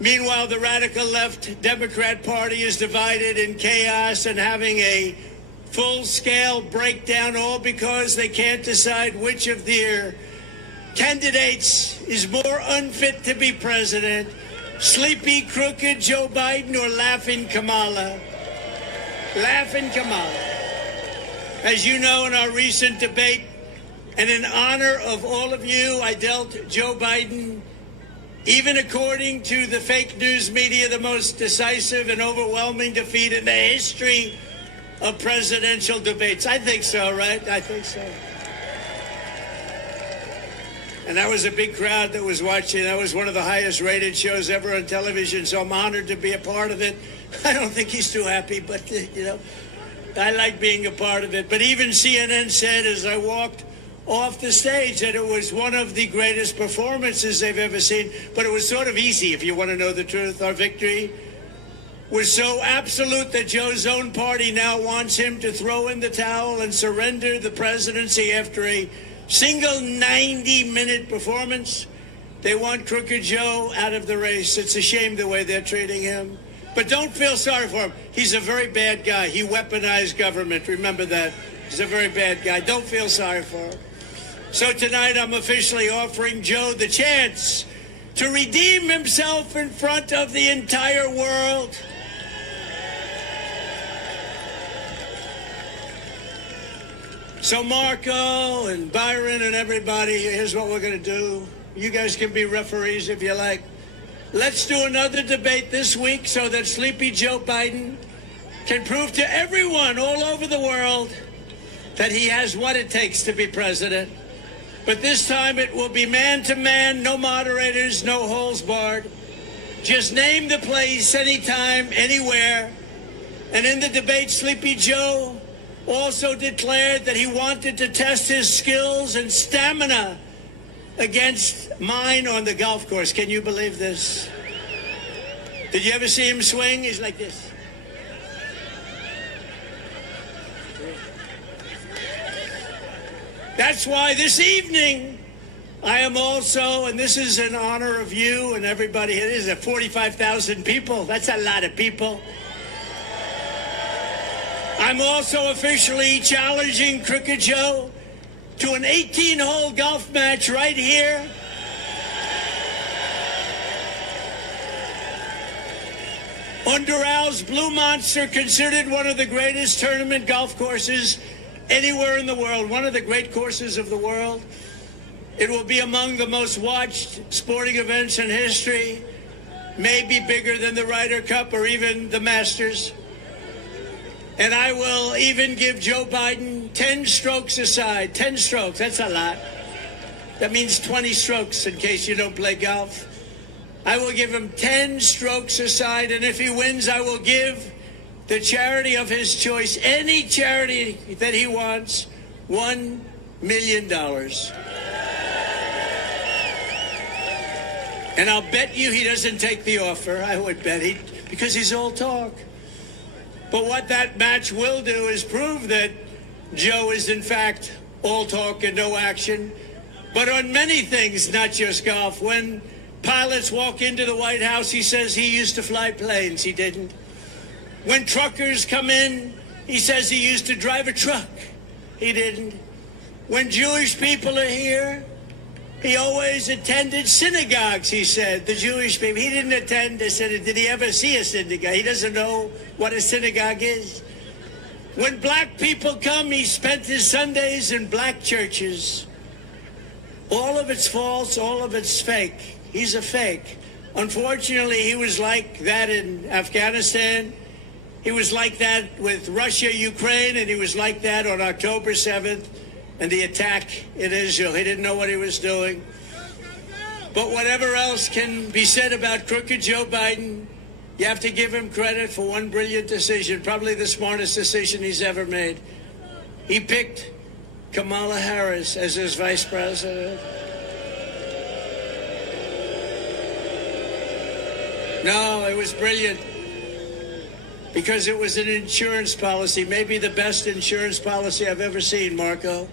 Meanwhile, the radical left Democrat Party is divided in chaos and having a full-scale breakdown, all because they can't decide which of their candidates is more unfit to be president, sleepy, crooked Joe Biden or laughing Kamala. Laughing Kamala. As you know, in our recent debate, and in honor of all of you, I dealt Joe Biden, even according to the fake news media, the most decisive and overwhelming defeat in the history of presidential debates. I think so, right? I think so. And that was a big crowd that was watching. That was one of the highest rated shows ever on television, so I'm honored to be a part of it. I don't think he's too happy, but, you know, I like being a part of it. But even CNN said as I walked off the stage that it was one of the greatest performances they've ever seen. But it was sort of easy, if you want to know the truth. Our victory was so absolute that Joe's own party now wants him to throw in the towel and surrender the presidency after a single 90-minute performance. They want Crooked Joe out of the race. It's a shame the way they're treating him. But don't feel sorry for him. He's a very bad guy. He weaponized government. Remember that. He's a very bad guy. Don't feel sorry for him. So tonight I'm officially offering Joe the chance to redeem himself in front of the entire world. So Marco and Byron and everybody, here's what we're going to do. You guys can be referees if you like. Let's do another debate this week so that sleepy Joe Biden can prove to everyone all over the world that he has what it takes to be president. But this time it will be man to man, no moderators, no holes barred. Just name the place, anytime, anywhere. And in the debate, Sleepy Joe also declared that he wanted to test his skills and stamina against mine on the golf course. Can you believe this? Did you ever see him swing? He's like this. That's why this evening I am also, and this is in honor of you and everybody, it is 45,000 people. That's a lot of people. I'm also officially challenging Crooked Joe to an 18-hole golf match right here. On Doural's Blue Monster, considered one of the greatest tournament golf courses anywhere in the world, one of the great courses of the world. It will be among the most watched sporting events in history, maybe bigger than the Ryder Cup or even the Masters. And I will even give Joe Biden 10 strokes aside. 10 strokes, that's a lot. That means 20 strokes in case you don't play golf. I will give him 10 strokes aside, and if he wins, I will give the charity of his choice, any charity that he wants, $1 million. And I'll bet you he doesn't take the offer. I would bet because he's all talk. But what that match will do is prove that Joe is in fact all talk and no action. But on many things, not just golf. When pilots walk into the White House, he says he used to fly planes. He didn't. When truckers come in, he says he used to drive a truck. He didn't. When Jewish people are here, he always attended synagogues, he said, the Jewish people. He didn't attend a synagogue. Did he ever see a synagogue? He doesn't know what a synagogue is. When black people come, he spent his Sundays in black churches. All of it's false, all of it's fake. He's a fake. Unfortunately, he was like that in Afghanistan. He was like that with Russia, Ukraine, and he was like that on October 7th and the attack in Israel. He didn't know what he was doing. But whatever else can be said about crooked Joe Biden, you have to give him credit for one brilliant decision, probably the smartest decision he's ever made. He picked Kamala Harris as his vice president. No, it was brilliant because it was an insurance policy, maybe the best insurance policy I've ever seen, Marco.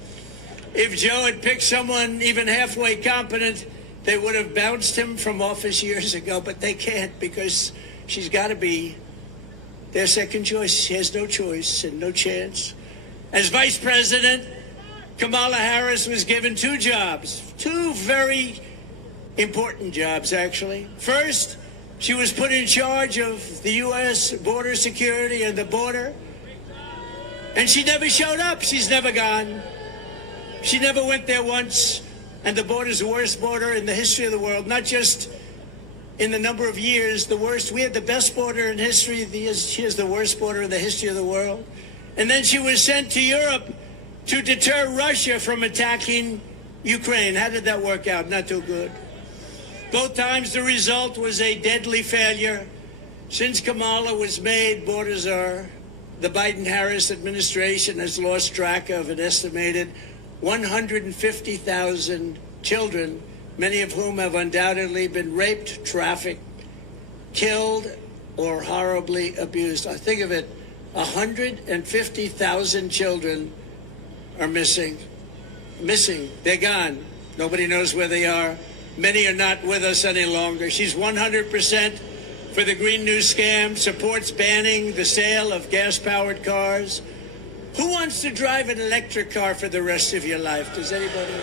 If Joe had picked someone even halfway competent, they would have bounced him from office years ago, but they can't because she's got to be their second choice. She has no choice and no chance. As vice president, Kamala Harris was given two jobs, two very important jobs, actually. First, she was put in charge of the U.S. border security and the border, and she never showed up. She's never gone. She never went there once, and the border's the worst border in the history of the world, not just in the number of years, the worst. We had the best border in history. She has the worst border in the history of the world. And then she was sent to Europe to deter Russia from attacking Ukraine. How did that work out? Not too good. Both times the result was a deadly failure. Since Kamala was made, the Biden-Harris administration has lost track of an estimated 150,000 children, many of whom have undoubtedly been raped, trafficked, killed, or horribly abused. I think of it, 150,000 children are missing. They're gone. Nobody knows where they are. Many are not with us any longer. She's 100% for the Green New Scam, supports banning the sale of gas-powered cars. Who wants to drive an electric car for the rest of your life? Does anybody?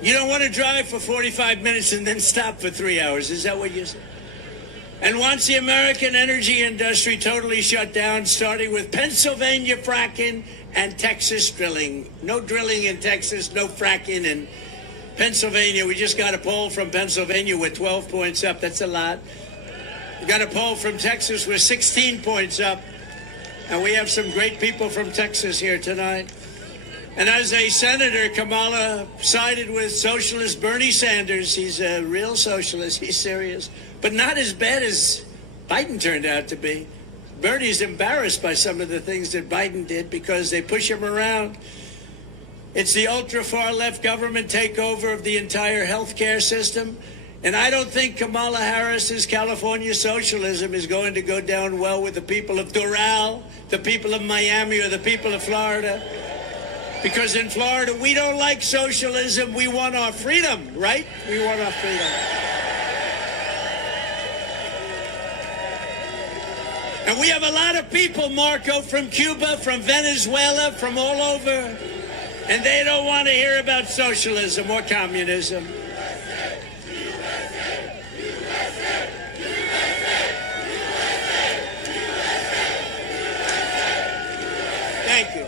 You don't want to drive for 45 minutes and then stop for 3 hours. Is that what you say? And wants the American energy industry totally shut down, starting with Pennsylvania fracking and Texas drilling. No drilling in Texas, no fracking in Pennsylvania, we just got a poll from Pennsylvania with 12 points up. That's a lot. We got a poll from Texas with 16 points up. And we have some great people from Texas here tonight. And as a senator, Kamala sided with socialist Bernie Sanders. He's a real socialist. He's serious. But not as bad as Biden turned out to be. Bernie's embarrassed by some of the things that Biden did because they push him around. It's the ultra-far left government takeover of the entire healthcare system. And I don't think Kamala Harris's California socialism is going to go down well with the people of Doral, the people of Miami, or the people of Florida. Because in Florida, we don't like socialism. We want our freedom, right? We want our freedom. And we have a lot of people, Marco, from Cuba, from Venezuela, from all over. And they don't want to hear about socialism or communism. Thank you.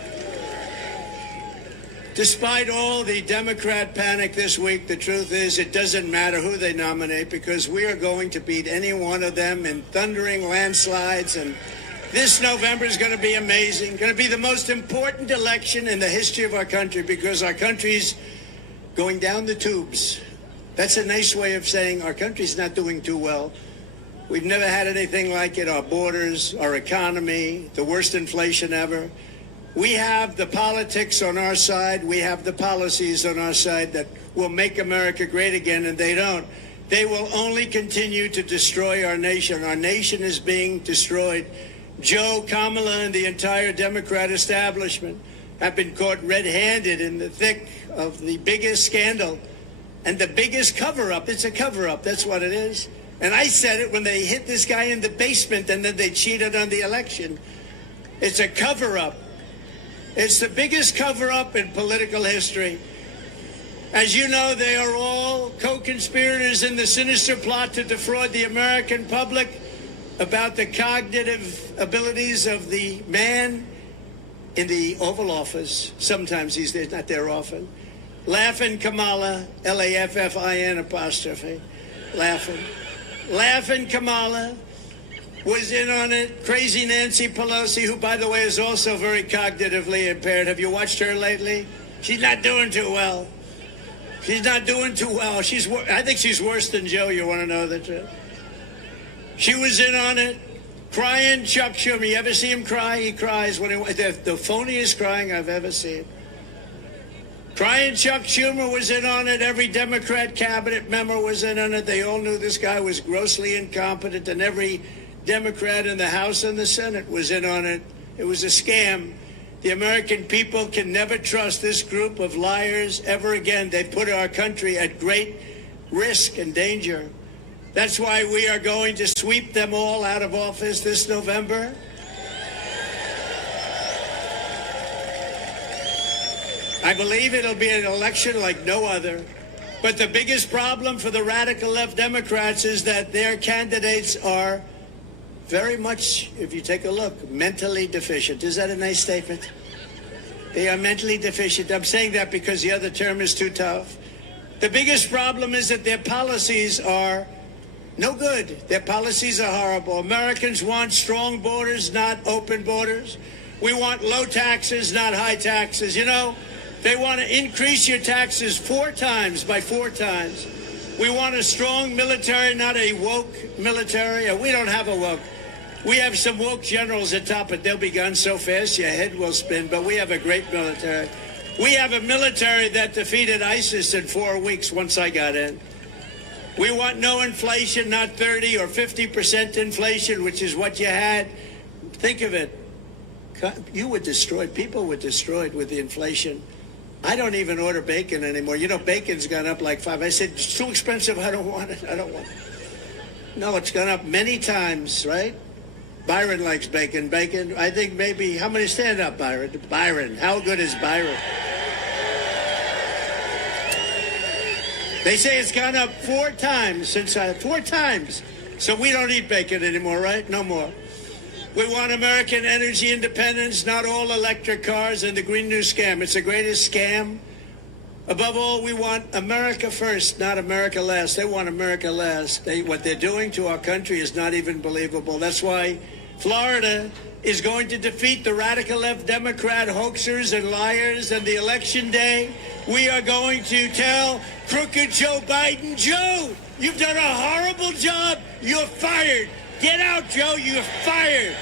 Despite all the Democrat panic this week, the truth is it doesn't matter who they nominate because we are going to beat any one of them in thundering landslides. And this November is going to be amazing. Going to be the most important election in the history of our country because our country's going down the tubes. That's a nice way of saying our country's not doing too well. We've never had anything like it. Our borders, our economy, the worst inflation ever. We have the politics on our side. We have the policies on our side that will make America great again, and they don't. They will only continue to destroy our nation. Our nation is being destroyed. Joe, Kamala, and the entire Democrat establishment have been caught red-handed in the thick of the biggest scandal and the biggest cover-up. It's a cover-up. That's what it is. And I said it when they hit this guy in the basement and then they cheated on the election. It's a cover-up. It's the biggest cover-up in political history. As you know, they are all co-conspirators in the sinister plot to defraud the American public about the cognitive abilities of the man in the Oval Office. Sometimes he's there, not there often. Laughing Kamala, Laffin apostrophe, laughing. Laughing Kamala was in on it. Crazy Nancy Pelosi, who, by the way, is also very cognitively impaired. Have you watched her lately? She's not doing too well. She's not doing too well. I think she's worse than Joe. You want to know the truth? She was in on it. Crying Chuck Schumer. You ever see him cry? He cries when the phoniest crying I've ever seen. Crying Chuck Schumer was in on it. Every Democrat cabinet member was in on it. They all knew this guy was grossly incompetent, and every Democrat in the House and the Senate was in on it. It was a scam. The American people can never trust this group of liars ever again. They put our country at great risk and danger. That's why we are going to sweep them all out of office this November. I believe it'll be an election like no other. But the biggest problem for the radical left Democrats is that their candidates are very much, if you take a look, mentally deficient. Is that a nice statement? They are mentally deficient. I'm saying that because the other term is too tough. The biggest problem is that their policies are no good. Their policies are horrible. Americans want strong borders, not open borders. We want low taxes, not high taxes. You know, they want to increase your taxes 4 times by 4 times. We want a strong military, not a woke military. We don't have a woke. We have some woke generals at top, but they'll be gone so fast your head will spin. But we have a great military. We have a military that defeated ISIS in 4 weeks once I got in. We want no inflation, not 30 or 50% inflation, which is what you had. Think of it. You were destroyed. People were destroyed with the inflation. I don't even order bacon anymore. You know, bacon's gone up like 5. I said, it's too expensive. I don't want it. I don't want it. No, it's gone up many times, right? Byron likes bacon. Bacon, I think maybe, how many stand up, Byron? Byron, how good is Byron? They say it's gone up 4 times since 4 times. So we don't eat bacon anymore, right? No more. We want American energy independence, not all electric cars and the Green New Scam. It's the greatest scam Above all, we want America first, not America last. They want America last. What they're doing to our country is not even believable. That's why Florida is going to defeat the radical left Democrat hoaxers and liars, and the election day, we are going to tell crooked Joe Biden, Joe, you've done a horrible job. You're fired. Get out, Joe. You're fired.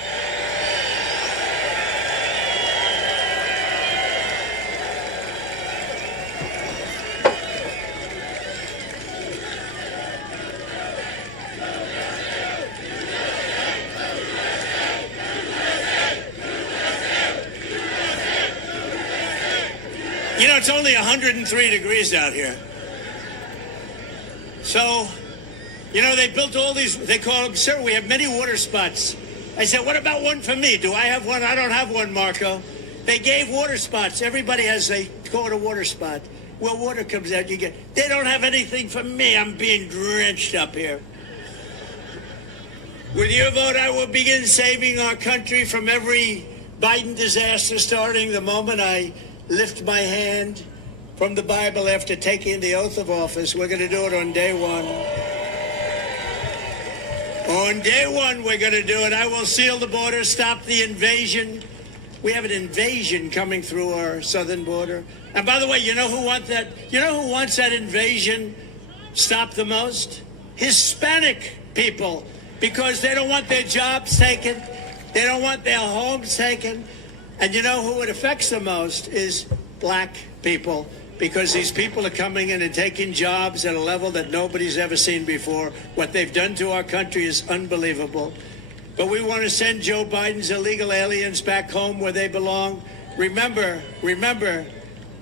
You know, it's only 103 degrees out here. So, you know, they built all these, they call them, sir, we have many water spots. I said, what about one for me? Do I have one? I don't have one, Marco. They gave water spots. Everybody has, they call it a water spot. Well, water comes out, you get, they don't have anything for me. I'm being drenched up here. With your vote, I will begin saving our country from every Biden disaster, starting the moment I lift my hand from the Bible after taking the oath of office. We're going to do it on day one. On day one, we're going to do it. I will seal the border, stop the invasion. We have an invasion coming through our southern border. And by the way, you know who wants that? You know who wants that invasion stopped the most? Hispanic people, because they don't want their jobs taken. They don't want their homes taken. And you know who it affects the most is black people, because these people are coming in and taking jobs at a level that nobody's ever seen before. What they've done to our country is unbelievable. But we want to send Joe Biden's illegal aliens back home where they belong. Remember,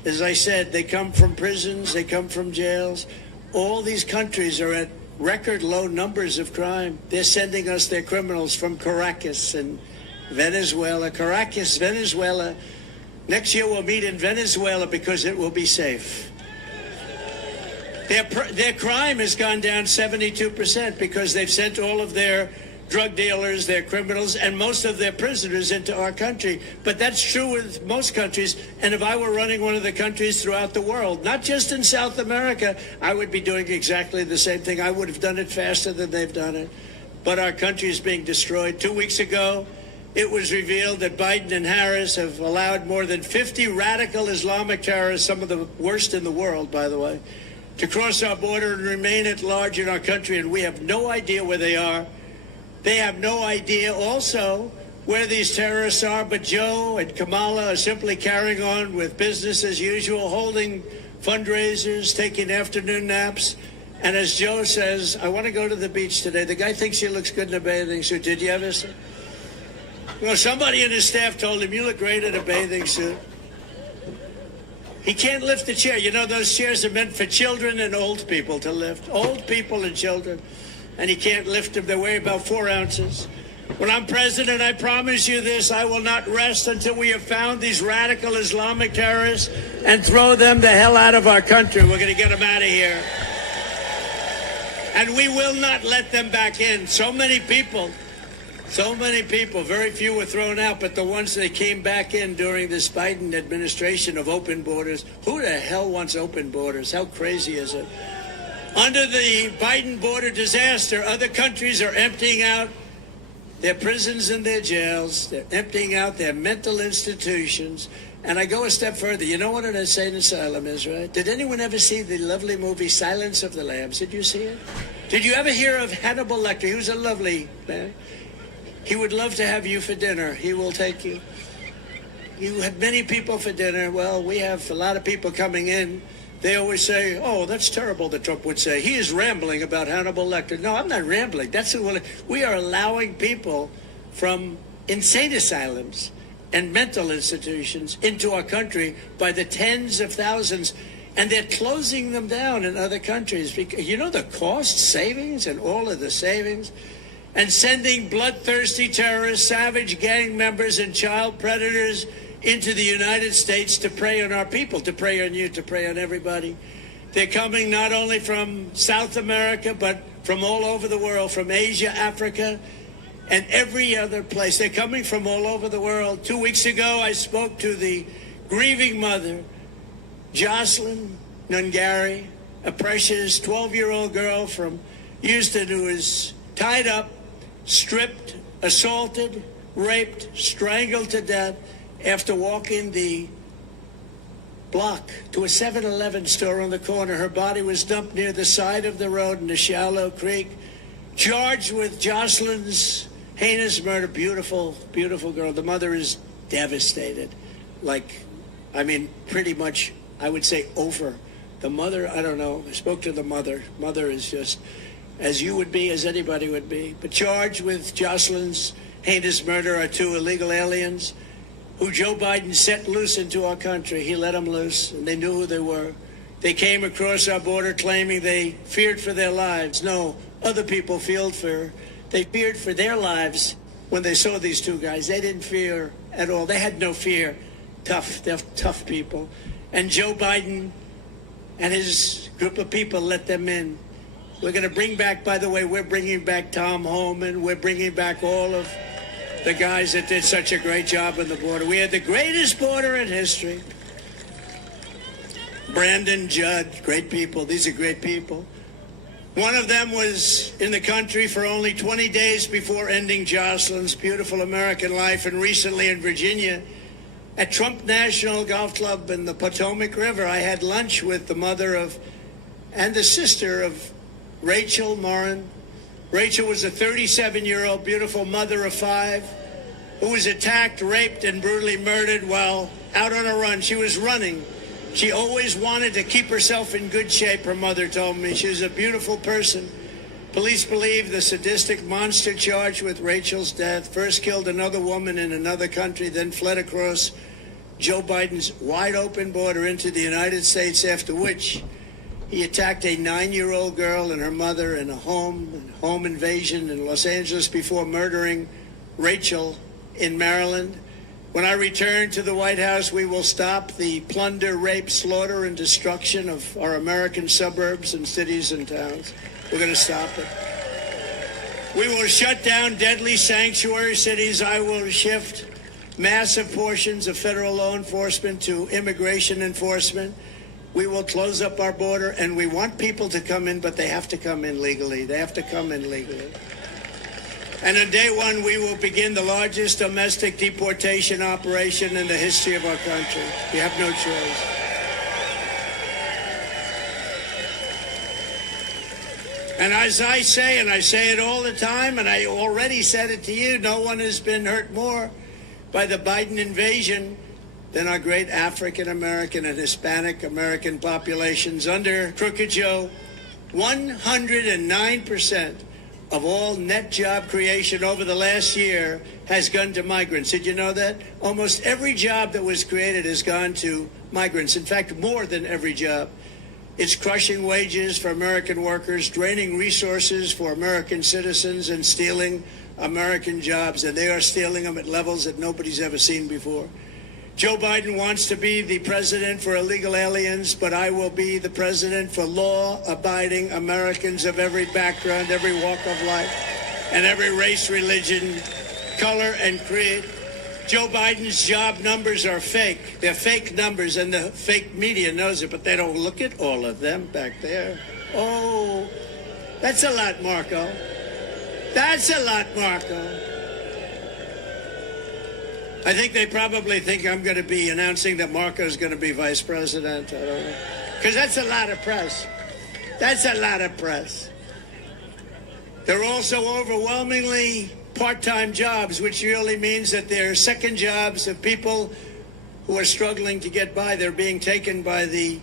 as I said, they come from prisons, they come from jails. All these countries are at record low numbers of crime. They're sending us their criminals from Caracas and Venezuela. Caracas, Venezuela. Next year we'll meet in Venezuela because it will be safe. Their crime has gone down 72% because they've sent all of their drug dealers, their criminals, and most of their prisoners into our country. But that's true with most countries. And if I were running one of the countries throughout the world, not just in South America, I would be doing exactly the same thing. I would have done it faster than they've done it. But our country is being destroyed. 2 weeks ago, it was revealed that Biden and Harris have allowed more than 50 radical Islamic terrorists, some of the worst in the world, by the way, to cross our border and remain at large in our country. And we have no idea where they are. They have no idea also where these terrorists are, but Joe and Kamala are simply carrying on with business as usual, holding fundraisers, taking afternoon naps. And as Joe says, I want to go to the beach today. The guy thinks he looks good in a bathing suit. Did you ever see? Well, somebody in his staff told him, you look great in a bathing suit. He can't lift the chair. You know, those chairs are meant for children and old people to lift. Old people and children. And he can't lift them. They weigh about 4 ounces. When I'm president, I promise you this, I will not rest until we have found these radical Islamic terrorists and throw them the hell out of our country. We're going to get them out of here. And we will not let them back in. So many people, very few were thrown out, but the ones that came back in during this Biden administration of open borders, who the hell wants open borders? How crazy is it? Under the Biden border disaster, other countries are emptying out their prisons and their jails. They're emptying out their mental institutions. And I go a step further. You know what an insane asylum is, right? Did anyone ever see the lovely movie Silence of the Lambs? Did you see it? Did you ever hear of Hannibal Lecter? He was a lovely man. He would love to have you for dinner. He will take you. You had many people for dinner. Well, we have a lot of people coming in. They always say, oh, that's terrible, that Trump would say. He is rambling about Hannibal Lecter. No, I'm not rambling. We are allowing people from insane asylums and mental institutions into our country by the tens of thousands. And they're closing them down in other countries. Because, you know, the cost savings and all of the savings. And sending bloodthirsty terrorists, savage gang members, and child predators into the United States to prey on our people, to prey on you, to prey on everybody. They're coming not only from South America, but from all over the world, from Asia, Africa, and every other place. They're coming from all over the world. 2 weeks ago, I spoke to the grieving mother, Jocelyn, Nungari, a precious 12-year-old girl from Houston who was tied up, stripped, assaulted, raped, strangled to death after walking the block to a 7-Eleven store on the corner. Her body was dumped near the side of the road in a shallow creek. Charged with Jocelyn's heinous murder. Beautiful, beautiful girl. The mother is devastated. Pretty much, I would say, over. The mother, I don't know. I spoke to the mother. Mother is just as you would be, as anybody would be. But charged with Jocelyn's heinous murder are 2 illegal aliens who Joe Biden set loose into our country. He let them loose, and they knew who they were. They came across our border claiming they feared for their lives. No, other people they feared for their lives when they saw these 2 guys. They didn't fear at all. They had no fear. They're tough people. And Joe Biden and his group of people let them in. We're going to bring back, by the way, we're bringing back Tom Homan. We're bringing back all of the guys that did such a great job on the border. We had the greatest border in history. Brandon Judd, great people. These are great people. One of them was in the country for only 20 days before ending Jocelyn's beautiful American life, and recently in Virginia at Trump National Golf Club in the Potomac River, I had lunch with the mother of and the sister of Rachel Morin. Rachel was a 37-year-old beautiful mother of 5 who was attacked, raped, and brutally murdered while out on a run. She was running. She always wanted to keep herself in good shape, her mother told me. She was a beautiful person. Police believe the sadistic monster charged with Rachel's death first killed another woman in another country, then fled across Joe Biden's wide-open border into the United States, after which he attacked a 9-year-old girl and her mother in a home invasion in Los Angeles before murdering Rachel in Maryland. When I return to the White House, we will stop the plunder, rape, slaughter, and destruction of our American suburbs and cities and towns. We're going to stop it. We will shut down deadly sanctuary cities. I will shift massive portions of federal law enforcement to immigration enforcement. We will close up our border, and we want people to come in, but they have to come in legally. They have to come in legally. And on day 1, we will begin the largest domestic deportation operation in the history of our country. We have no choice. And as I say, and I say it all the time, and I already said it to you, no one has been hurt more by the Biden invasion than our great African American and Hispanic American populations. Under Crooked Joe, 109% of all net job creation over the last year has gone to migrants. Did you know that? Almost every job that was created has gone to migrants. In fact, more than every job. It's crushing wages for American workers, draining resources for American citizens, and stealing American jobs. And they are stealing them at levels that nobody's ever seen before. Joe Biden wants to be the president for illegal aliens, but I will be the president for law-abiding Americans of every background, every walk of life, and every race, religion, color, and creed. Joe Biden's job numbers are fake. They're fake numbers, and the fake media knows it, but they don't look at all of them back there. Oh, that's a lot, Marco. That's a lot, Marco. I think they probably think I'm going to be announcing that Marco's going to be vice president. I don't know. Because that's a lot of press. That's a lot of press. They're also overwhelmingly part-time jobs, which really means that they're second jobs of people who are struggling to get by. They're being taken by the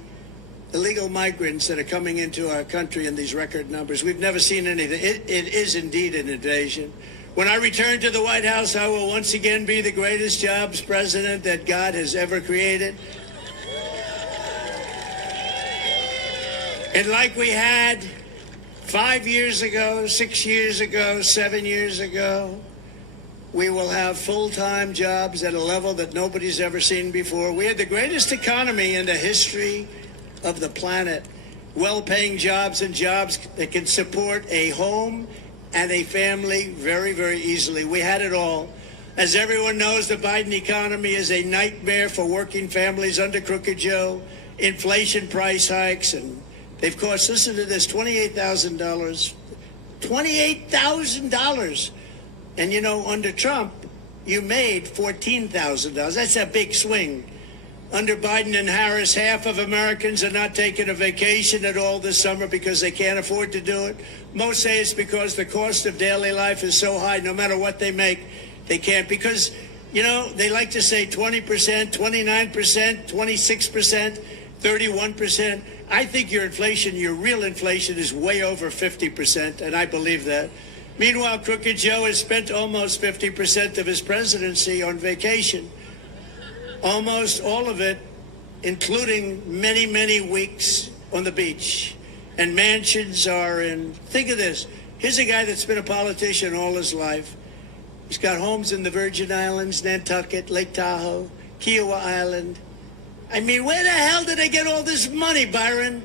illegal migrants that are coming into our country in these record numbers. We've never seen anything. It is indeed an invasion. When I return to the White House, I will once again be the greatest jobs president that God has ever created. And like we had 5 years ago, 6 years ago, 7 years ago, we will have full-time jobs at a level that nobody's ever seen before. We had the greatest economy in the history of the planet. Well-paying jobs and jobs that can support a home and a family very, very easily. We had it all. As everyone knows, the Biden economy is a nightmare for working families under Crooked Joe. Inflation, price hikes, and they've cost, listen to this, $28,000. $28,000. And you know, under Trump, you made $14,000. That's a big swing. Under Biden and Harris, half of Americans are not taking a vacation at all this summer because they can't afford to do it. Most say it's because the cost of daily life is so high, no matter what they make, they can't. Because, you know, they like to say 20%, 29%, 26%, 31%. I think your inflation, your real inflation, is way over 50%, and I believe that. Meanwhile, Crooked Joe has spent almost 50% of his presidency on vacation. Almost all of it, including many, many weeks on the beach. And mansions are in, think of this. Here's a guy that's been a politician all his life. He's got homes in the Virgin Islands, Nantucket, Lake Tahoe, Kiowa Island. I mean, where the hell did they get all this money, Byron?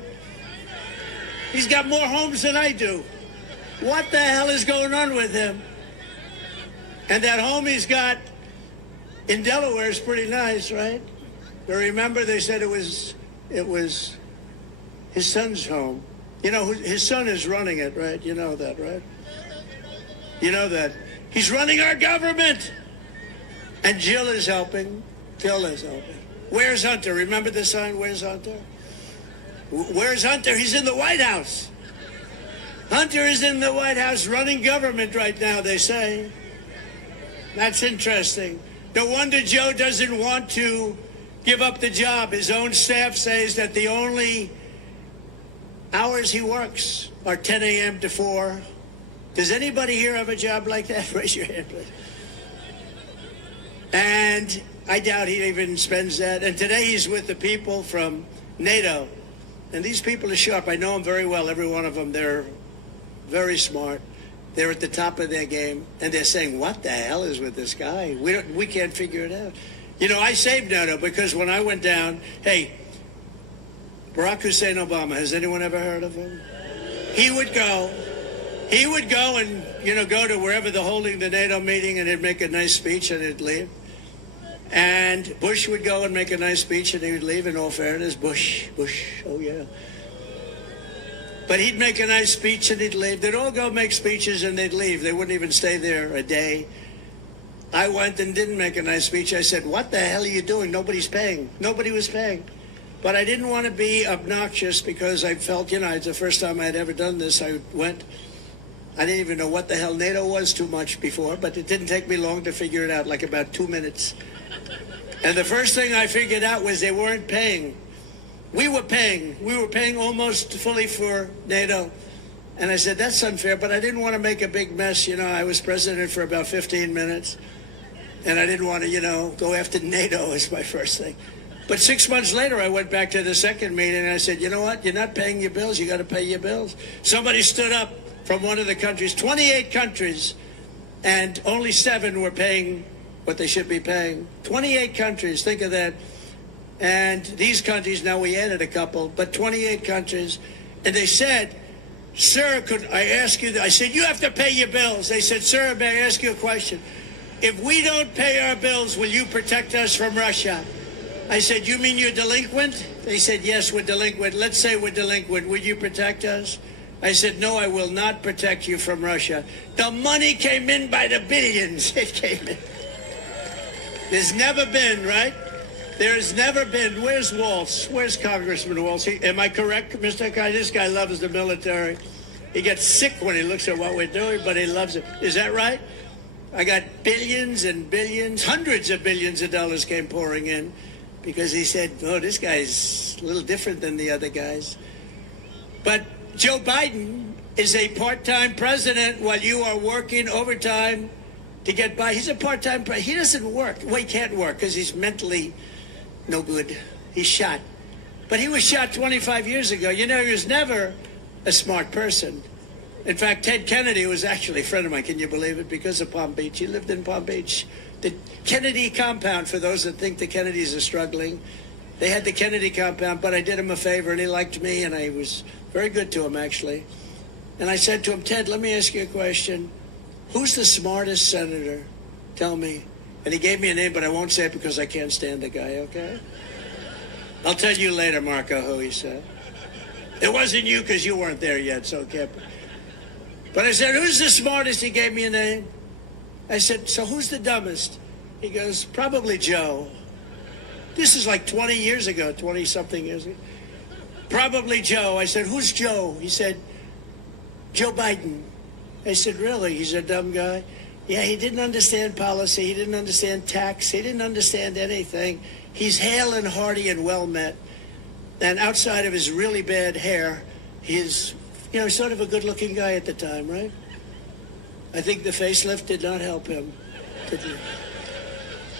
He's got more homes than I do. What the hell is going on with him? And that home he's got in Delaware is pretty nice, right? But remember, they said it was his son's home. You know, his son is running it, right? You know that, right? You know that. He's running our government. And Jill is helping. Jill is helping. Where's Hunter? Remember the sign? Where's Hunter? Where's Hunter? He's in the White House. Hunter is in the White House running government right now, they say. That's interesting. No wonder Joe doesn't want to give up the job. His own staff says that the only hours he works are 10 a.m. to 4. Does anybody here have a job like that? Raise your hand, please. And I doubt he even spends that. And today he's with the people from NATO. And these people are sharp. I know them very well, every one of them. They're very smart. They're at the top of their game. And they're saying, what the hell is with this guy? We can't figure it out. You know, I saved NATO because when I went down, hey, Barack Hussein Obama, has anyone ever heard of him? He would go and, you know, go to wherever they're holding the NATO meeting, and he'd make a nice speech and he'd leave. And Bush would go and make a nice speech and he would leave. In all fairness, Bush, oh yeah. But he'd make a nice speech and he'd leave. They'd all go make speeches and they'd leave. They wouldn't even stay there a day. I went and didn't make a nice speech. I said, what the hell are you doing? Nobody's paying. Nobody was paying. But I didn't want to be obnoxious because I felt, you know, it's the first time I had ever done this. I went. I didn't even know what the hell NATO was too much before, but it didn't take me long to figure it out, like about 2 minutes. And the first thing I figured out was they weren't paying. We were paying. We were paying almost fully for NATO. And I said, that's unfair, but I didn't want to make a big mess. You know, I was president for about 15 minutes, and I didn't want to, you know, go after NATO as my first thing. But 6 months later, I went back to the second meeting, and I said, you know what? You're not paying your bills. You got to pay your bills. Somebody stood up from one of the countries, 28 countries, and only 7 were paying what they should be paying. 28 countries, think of that. And these countries, now we added a couple, but 28 countries. And they said, sir, could I ask you, I said, you have to pay your bills. They said, sir, may I ask you a question? If we don't pay our bills, will you protect us from Russia? I said, you mean you're delinquent? They said, yes, we're delinquent. Let's say we're delinquent. Would you protect us? I said, no, I will not protect you from Russia. The money came in by the billions. It came in. There's never been, right? There's never been. Where's Waltz? Where's Congressman Waltz? Am I correct, Mr. Guy? This guy loves the military. He gets sick when he looks at what we're doing, but he loves it. Is that right? I got billions and billions, hundreds of billions of dollars came pouring in because he said, oh, this guy's a little different than the other guys. But Joe Biden is a part-time president while you are working overtime to get by. He's a part-time president. He doesn't work. Well, he can't work because he's mentally no good. He's shot. But he was shot 25 years ago. You know, he was never a smart person. In fact, Ted Kennedy was actually a friend of mine. Can you believe it? Because of Palm Beach. He lived in Palm Beach. The Kennedy compound, for those that think the Kennedys are struggling, they had the Kennedy compound, but I did him a favor, and he liked me, and I was very good to him, actually. And I said to him, Ted, let me ask you a question. Who's the smartest senator? Tell me. And he gave me a name, but I won't say it because I can't stand the guy, okay? I'll tell you later, Marco, who he said. It wasn't you because you weren't there yet, so kept. But I said, who's the smartest? He gave me a name. I said, so who's the dumbest? He goes, probably Joe. This is like 20 years ago, 20-something years ago. Probably Joe. I said, who's Joe? He said, Joe Biden. I said, really? He's a dumb guy? Yeah, he didn't understand policy. He didn't understand tax. He didn't understand anything. He's hale and hearty and well met. And outside of his really bad hair, he's, sort of a good-looking guy at the time, right? I think the facelift did not help him.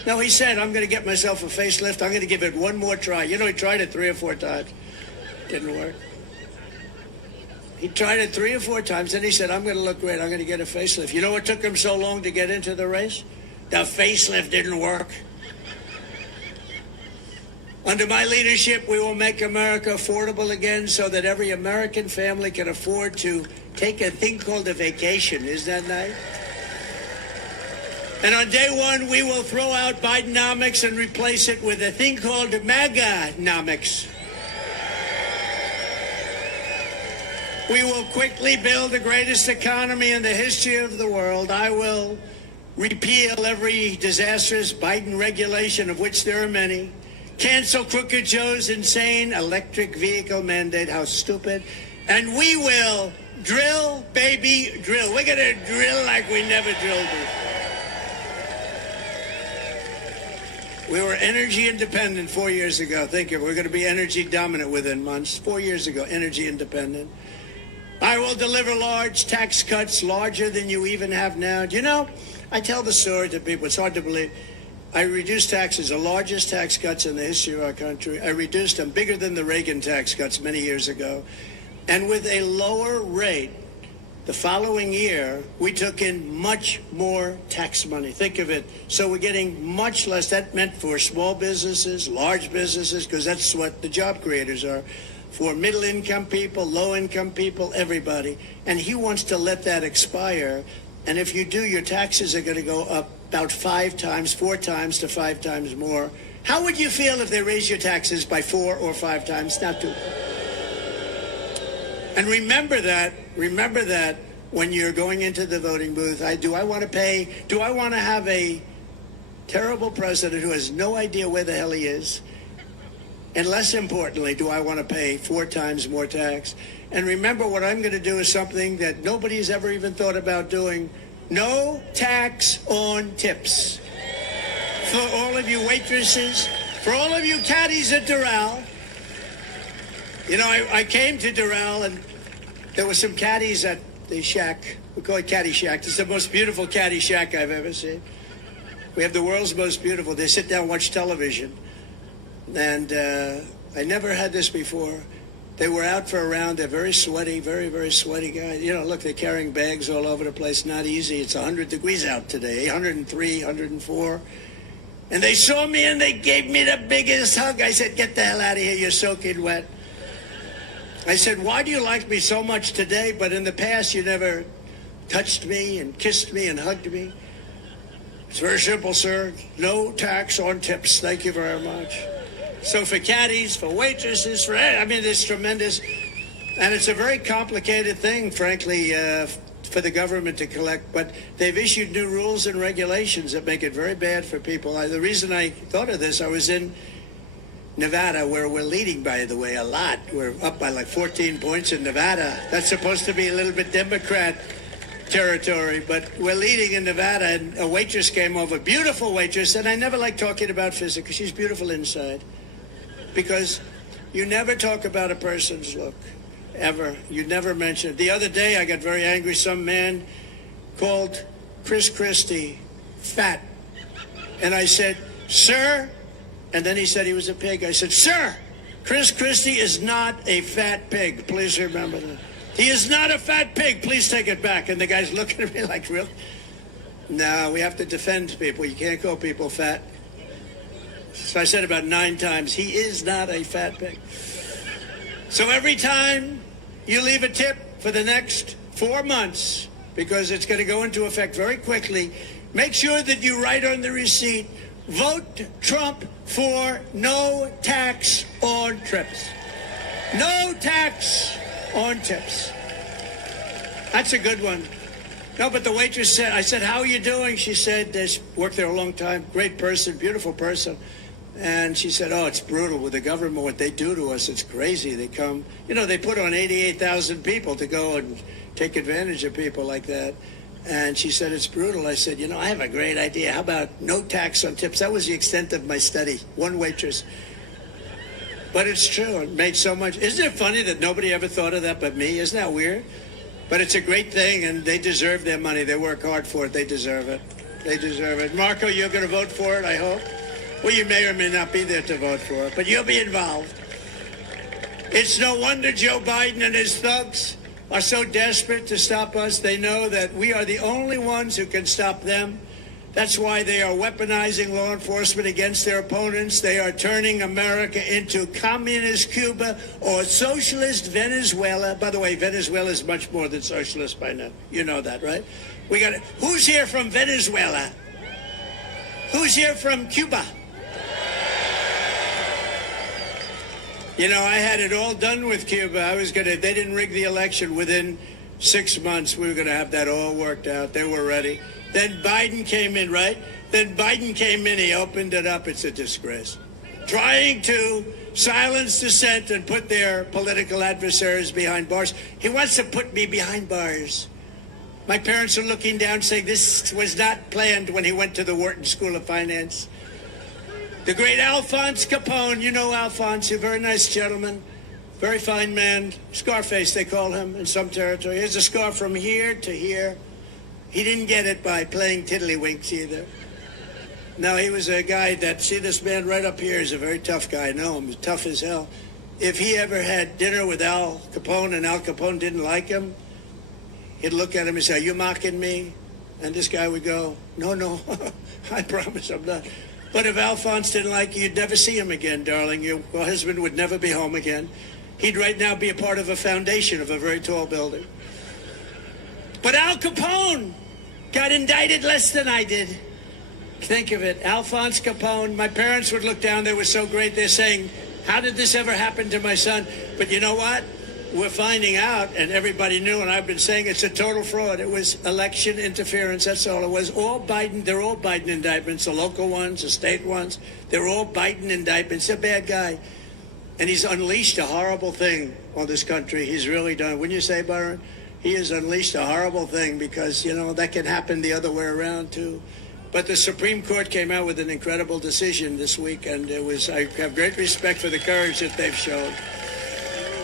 No, he said, I'm going to get myself a facelift. I'm going to give it one more try. He tried it 3 or 4 times. Didn't work. He tried it 3 or 4 times, and he said, I'm going to look great. I'm going to get a facelift. You know what took him so long to get into the race? The facelift didn't work. Under my leadership, we will make America affordable again so that every American family can afford to take a thing called a vacation. Isn't that nice? And on day one, we will throw out Bidenomics and replace it with a thing called MAGA-nomics. We will quickly build the greatest economy in the history of the world. I will repeal every disastrous Biden regulation, of which there are many. Cancel Crooked Joe's insane electric vehicle mandate. How stupid. And we will drill, baby, drill. We're going to drill like we never drilled before. We were energy independent 4 years ago. Think of it. We're going to be energy dominant within months. 4 years ago, energy independent. I will deliver large tax cuts, larger than you even have now. I tell the story to people. It's hard to believe. I reduced taxes, the largest tax cuts in the history of our country. I reduced them bigger than the Reagan tax cuts many years ago. And with a lower rate, the following year, we took in much more tax money. Think of it. So we're getting much less. That meant for small businesses, large businesses, because that's what the job creators are. For middle-income people, low-income people, everybody. And he wants to let that expire. And if you do, your taxes are going to go up about 5 times, 4 times to 5 times more. How would you feel if they raise your taxes by 4 or 5 times? Not 2. And remember that when you're going into the voting booth. Do I want to have a terrible president who has no idea where the hell he is? And less importantly, do I want to pay 4 times more tax? And remember, what I'm going to do is something that nobody's ever even thought about doing. No tax on tips. For all of you waitresses, for all of you caddies at Doral. I came to Doral and there were some caddies at the shack. We call it Caddy Shack. It's the most beautiful caddy shack I've ever seen. We have the world's most beautiful. They sit down and watch television. And I never had this before. They were out for a round. They're very sweaty, very, very sweaty guys. Look, they're carrying bags all over the place. Not easy. It's 100 degrees out today, 103, 104. And they saw me and they gave me the biggest hug. I said, get the hell out of here. You're soaking wet. I said, why do you like me so much today, but in the past you never touched me and kissed me and hugged me? It's very simple, sir. No tax on tips. Thank you very much. So for caddies, for waitresses, it's tremendous. And it's a very complicated thing, frankly, for the government to collect. But they've issued new rules and regulations that make it very bad for people. The reason I thought of this, I was in Nevada, where we're leading, by the way, a lot. We're up by like 14 points in Nevada. That's supposed to be a little bit Democrat territory, but we're leading in Nevada, and a waitress came over, beautiful waitress, and I never like talking about physics because she's beautiful inside. Because you never talk about a person's look, ever. You never mention it. The other day, I got very angry. Some man called Chris Christie fat. And I said, sir, and then he said he was a pig. I said, sir, Chris Christie is not a fat pig. Please remember that. He is not a fat pig. Please take it back. And the guy's looking at me like, really? No, we have to defend people. You can't call people fat. So I said about 9 times, he is not a fat pig. So every time you leave a tip for the next 4 months, because it's going to go into effect very quickly, Make sure that you write on the receipt, vote Trump for no tax on trips. No tax on tips. That's a good one. No, but the waitress said, I said, how are you doing? She said, she's worked there a long time. Great person, beautiful person. And she said, oh, it's brutal with the government, what they do to us. It's crazy. They come, they put on 88,000 people to go and take advantage of people like that. And she said, it's brutal. I said, I have a great idea. How about no tax on tips? That was the extent of my study. One waitress. But it's true. It made so much. Isn't it funny that nobody ever thought of that but me? Isn't that weird? But it's a great thing, and they deserve their money. They work hard for it. They deserve it. They deserve it. Marco, you're going to vote for it, I hope? Well, you may or may not be there to vote for it, but you'll be involved. It's no wonder Joe Biden and his thugs are so desperate to stop us. They know that we are the only ones who can stop them. That's why they are weaponizing law enforcement against their opponents. They are turning America into communist Cuba or socialist Venezuela. By the way, Venezuela is much more than socialist by now. You know that, right? Who's here from Venezuela? Who's here from Cuba? I had it all done with Cuba. They didn't rig the election. Within 6 months, we were going to have that all worked out. They were ready. Then Biden came in, right? Then Biden came in, he opened it up. It's a disgrace. Trying to silence dissent and put their political adversaries behind bars. He wants to put me behind bars. My parents are looking down saying this was not planned when he went to the Wharton School of Finance. The great Alphonse Capone, you know Alphonse, a very nice gentleman, very fine man. Scarface, they call him in some territory. Here's a scar from here to here. He didn't get it by playing tiddlywinks either. No, he was a guy see this man right up here is a very tough guy. I know him, he's tough as hell. If he ever had dinner with Al Capone and Al Capone didn't like him, he'd look at him and say, are you mocking me? And this guy would go, no, I promise I'm not. But if Alphonse didn't like you, you'd never see him again, darling. Your husband would never be home again. He'd right now be a part of a foundation of a very tall building. But Al Capone got indicted less than I did. Think of it. Alphonse Capone. My parents would look down. They were so great. They're saying, how did this ever happen to my son? But you know what? We're finding out, and everybody knew, and I've been saying it's a total fraud. It was election interference. That's all it was. All Biden. They're all Biden indictments. The local ones, the state ones. They're all Biden indictments. He's a bad guy. And he's unleashed a horrible thing on this country. He's really done. Wouldn't you say, Byron? He has unleashed a horrible thing because, that can happen the other way around, too. But the Supreme Court came out with an incredible decision this week, and I have great respect for the courage that they've shown.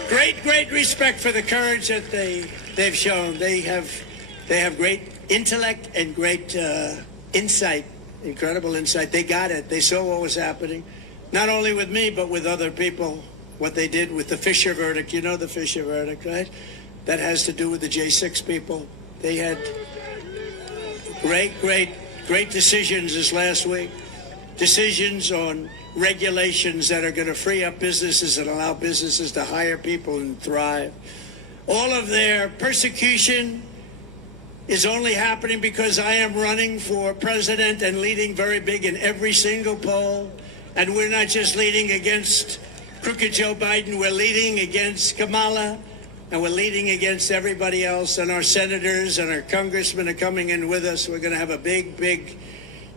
Great respect for the courage that they've shown. They have great intellect and great insight, incredible insight. They got it. They saw what was happening, not only with me, but with other people, what they did with the Fisher verdict. You know the Fisher verdict, right? That has to do with the J6 people. They had great decisions this last week. Decisions on regulations that are going to free up businesses and allow businesses to hire people and thrive. All of their persecution is only happening because I am running for president and leading very big in every single poll. And we're not just leading against crooked Joe Biden, we're leading against Kamala, and we're leading against everybody else. And our senators and our congressmen are coming in with us. We're going to have a big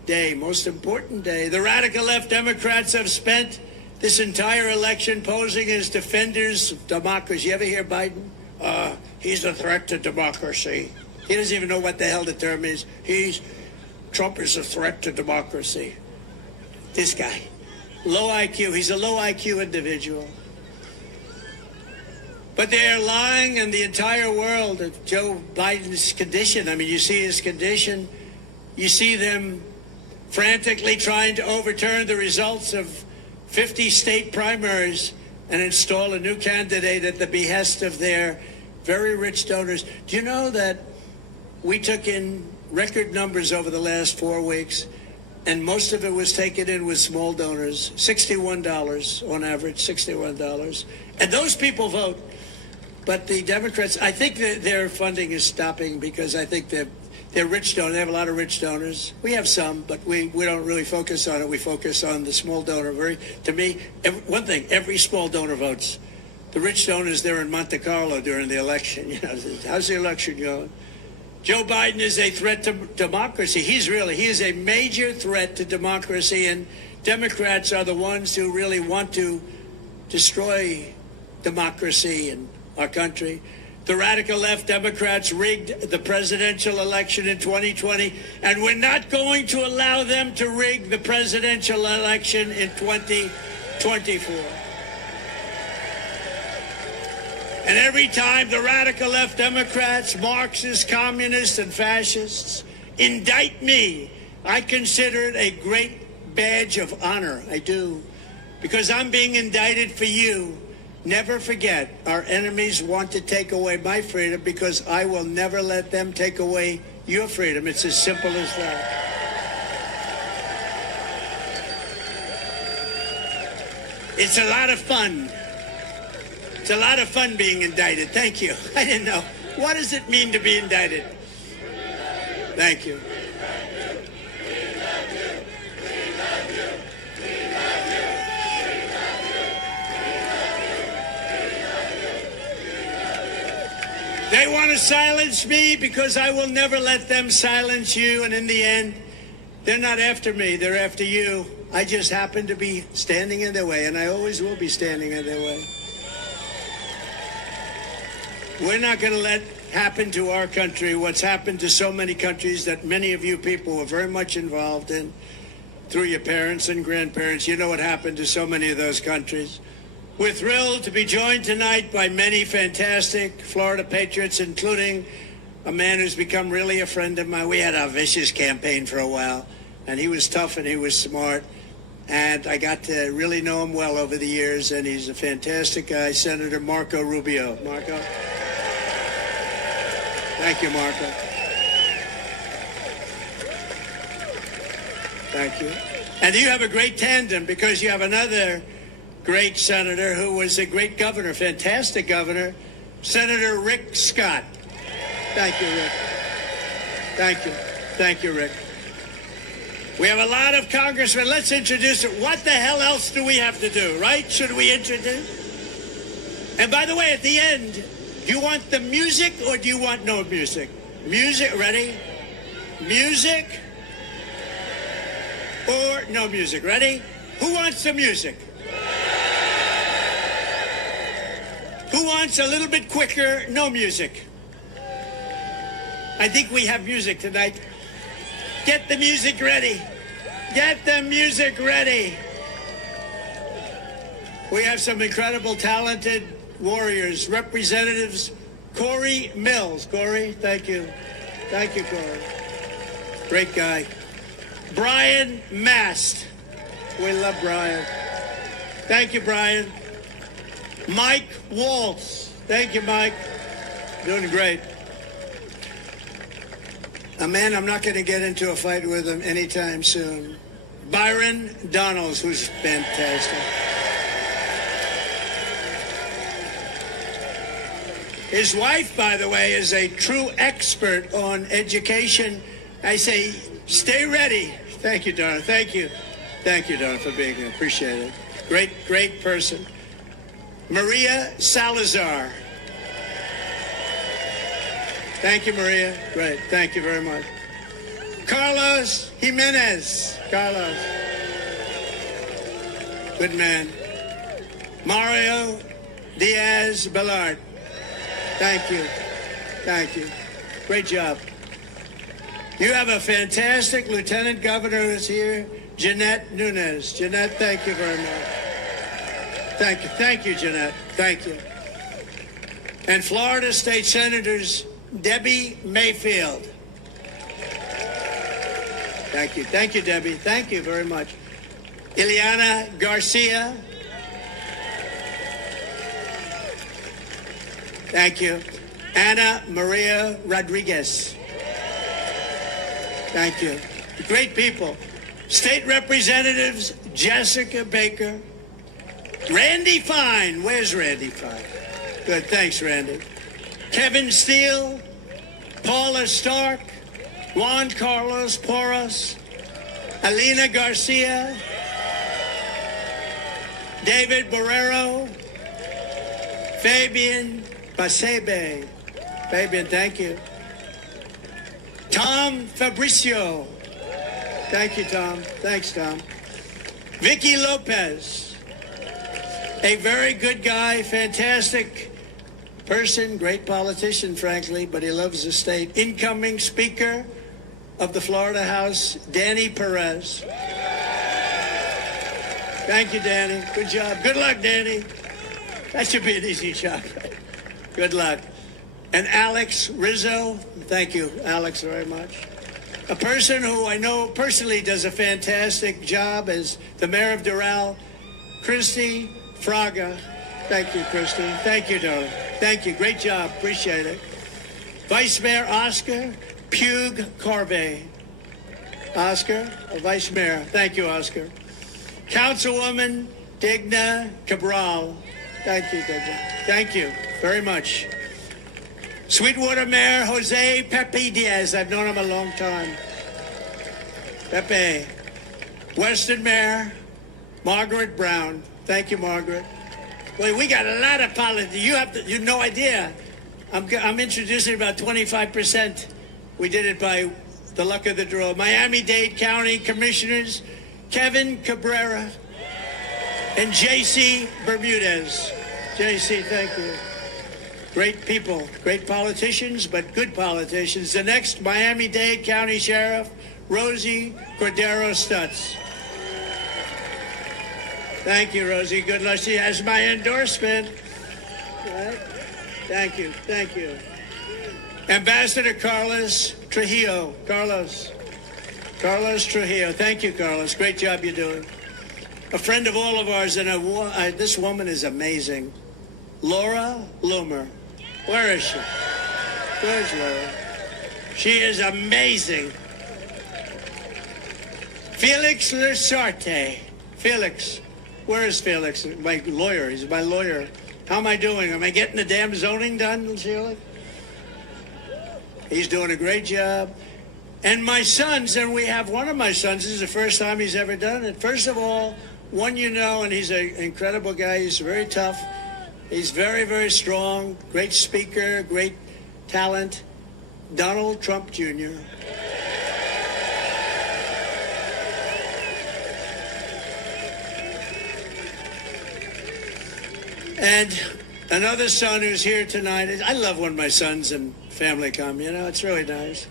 day, most important day. The radical left Democrats have spent this entire election posing as defenders of democracy. You ever hear Biden? He's a threat to democracy. He doesn't even know what the hell the term is. Trump is a threat to democracy. This guy, low IQ. He's a low IQ individual. But they're lying in the entire world of Joe Biden's condition. I mean, you see his condition. You see them frantically trying to overturn the results of 50 state primaries and install a new candidate at the behest of their very rich donors. Do you know that we took in record numbers over the last 4 weeks, and most of it was taken in with small donors, $61 on average, $61. And those people vote. But the Democrats, I think that their funding is stopping because I think that They're rich donors. They have a lot of rich donors. We have some, but we don't really focus on it. We focus on the small donor. To me, one thing, every small donor votes. The rich donors there in Monte Carlo during the election. You know, how's the election going? Joe Biden is a threat to democracy. He is a major threat to democracy, and Democrats are the ones who really want to destroy democracy in our country. The radical left Democrats rigged the presidential election in 2020, and we're not going to allow them to rig the presidential election in 2024. And every time the radical left Democrats, Marxists, communists, and fascists indict me, I consider it a great badge of honor. I do. Because I'm being indicted for you. Never forget, our enemies want to take away my freedom because I will never let them take away your freedom. It's as simple as that. It's a lot of fun. It's a lot of fun being indicted. Thank you. I didn't know. What does it mean to be indicted? Thank you. They want to silence me because I will never let them silence you. And in the end, they're not after me. They're after you. I just happen to be standing in their way, and I always will be standing in their way. We're not going to let happen to our country what's happened to so many countries that many of you people were very much involved in through your parents and grandparents. You know what happened to so many of those countries. We're thrilled to be joined tonight by many fantastic Florida patriots, including a man who's become really a friend of mine. We had a vicious campaign for a while, and he was tough and he was smart. And I got to really know him well over the years, and he's a fantastic guy, Senator Marco Rubio. Marco? Thank you, Marco. Thank you. And you have a great tandem because you have another great senator who was a great governor, fantastic governor, Senator Rick Scott. Thank you, Rick. Thank you. Thank you, Rick. We have a lot of congressmen. Let's introduce it. What the hell else do we have to do, right? Should we introduce? And by the way, at the end, do you want the music or do you want no music? Music, ready? Music or no music, ready? Who wants the music? Who wants a little bit quicker, no music? I think we have music tonight. Get the music ready. Get the music ready. We have some incredible, talented warriors, representatives. Corey Mills. Corey, thank you. Thank you, Corey. Great guy. Brian Mast. We love Brian. Thank you, Brian. Mike Waltz. Thank you, Mike. Doing great. A man I'm not going to get into a fight with him anytime soon. Byron Donalds, who's fantastic. His wife, by the way, is a true expert on education. I say, stay ready. Thank you, Donna. Thank you. Thank you, Donna, for being here. Appreciate it. Great, great person. Maria Salazar. Thank you, Maria. Great. Thank you very much. Carlos Jimenez. Carlos. Good man. Mario Diaz-Balart. Thank you. Thank you. Great job. You have a fantastic lieutenant governor who's here, Jeanette Nunes. Jeanette, thank you very much. Thank you. Thank you, Jeanette. Thank you. And Florida State Senators Debbie Mayfield. Thank you. Thank you, Debbie. Thank you very much. Ileana Garcia. Thank you. Ana Maria Rodriguez. Thank you. Great people. State Representatives Jessica Baker. Randy Fine. Where's Randy Fine? Good. Thanks, Randy. Kevin Steele. Paula Stark. Juan Carlos Porras, Alina Garcia, David Borrero, Fabian Basebe. Fabian, thank you. Tom Fabricio. Thank you, Tom. Thanks, Tom. Vicky Lopez. A very good guy, fantastic person, great politician, frankly, but he loves the state. Incoming Speaker of the Florida House, Danny Perez. Thank you, Danny. Good job. Good luck, Danny. That should be an easy job. Good luck. And Alex Rizzo. Thank you, Alex, very much. A person who I know personally does a fantastic job as the mayor of Doral, Christy Fraga. Thank you, Christy. Thank you, darling. Thank you. Great job. Appreciate it. Vice Mayor Oscar Pugue Carvey. Oscar, Vice Mayor. Thank you, Oscar. Councilwoman Digna Cabral. Thank you, Digna. Thank you very much. Sweetwater Mayor Jose Pepe Diaz. I've known him a long time. Pepe. Western Mayor Margaret Brown. Thank you, Margaret. Well, we got a lot of politics. You have no idea. I'm introducing about 25%. We did it by the luck of the draw. Miami-Dade County Commissioners Kevin Cabrera and J.C. Bermudez. J.C., thank you. Great people, great politicians, but good politicians. The next Miami-Dade County Sheriff, Rosie Cordero Stutz. Thank you, Rosie. Good luck. She has my endorsement. Right? Thank you. Thank you. Ambassador Carlos Trujillo. Carlos Trujillo. Thank you, Carlos. Great job you're doing. A friend of all of ours, and this woman is amazing. Laura Loomer. Where is she? Where's Laura? She is amazing. Felix Lasarte. Felix. Where is Felix? My lawyer. He's my lawyer. How am I doing? Am I getting the damn zoning done, Sheila? He's doing a great job. And my sons, and we have one of my sons, this is the first time he's ever done it. First of all, one you know, and he's an incredible guy. He's very tough. He's very, very strong. Great speaker, great talent. Donald Trump Jr. And another son who's here tonight. I love when my sons and family come, you know, it's really nice.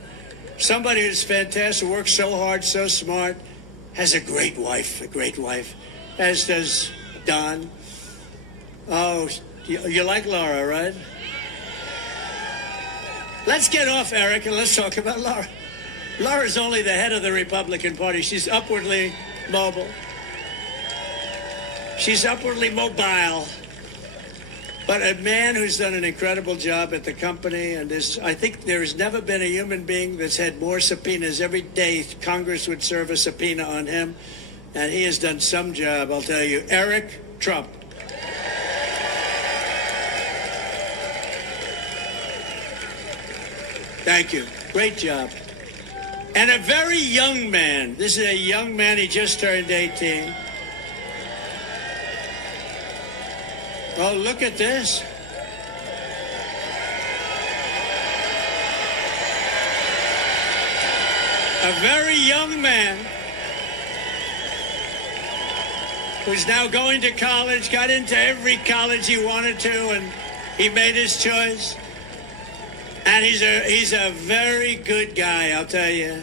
Somebody who's fantastic, works so hard, so smart, has a great wife, as does Don. Oh, you like Laura, right? Let's get off Eric and let's talk about Laura. Laura's only the head of the Republican Party. She's upwardly mobile. She's upwardly mobile. But a man who's done an incredible job at the company, and I think there has never been a human being that's had more subpoenas. Every day Congress would serve a subpoena on him, and he has done some job, I'll tell you. Eric Trump. Thank you. Great job. And a very young man. This is a young man. He just turned 18. Oh, look at this. A very young man who's now going to college, got into every college he wanted to, and he made his choice. And he's a very good guy, I'll tell you.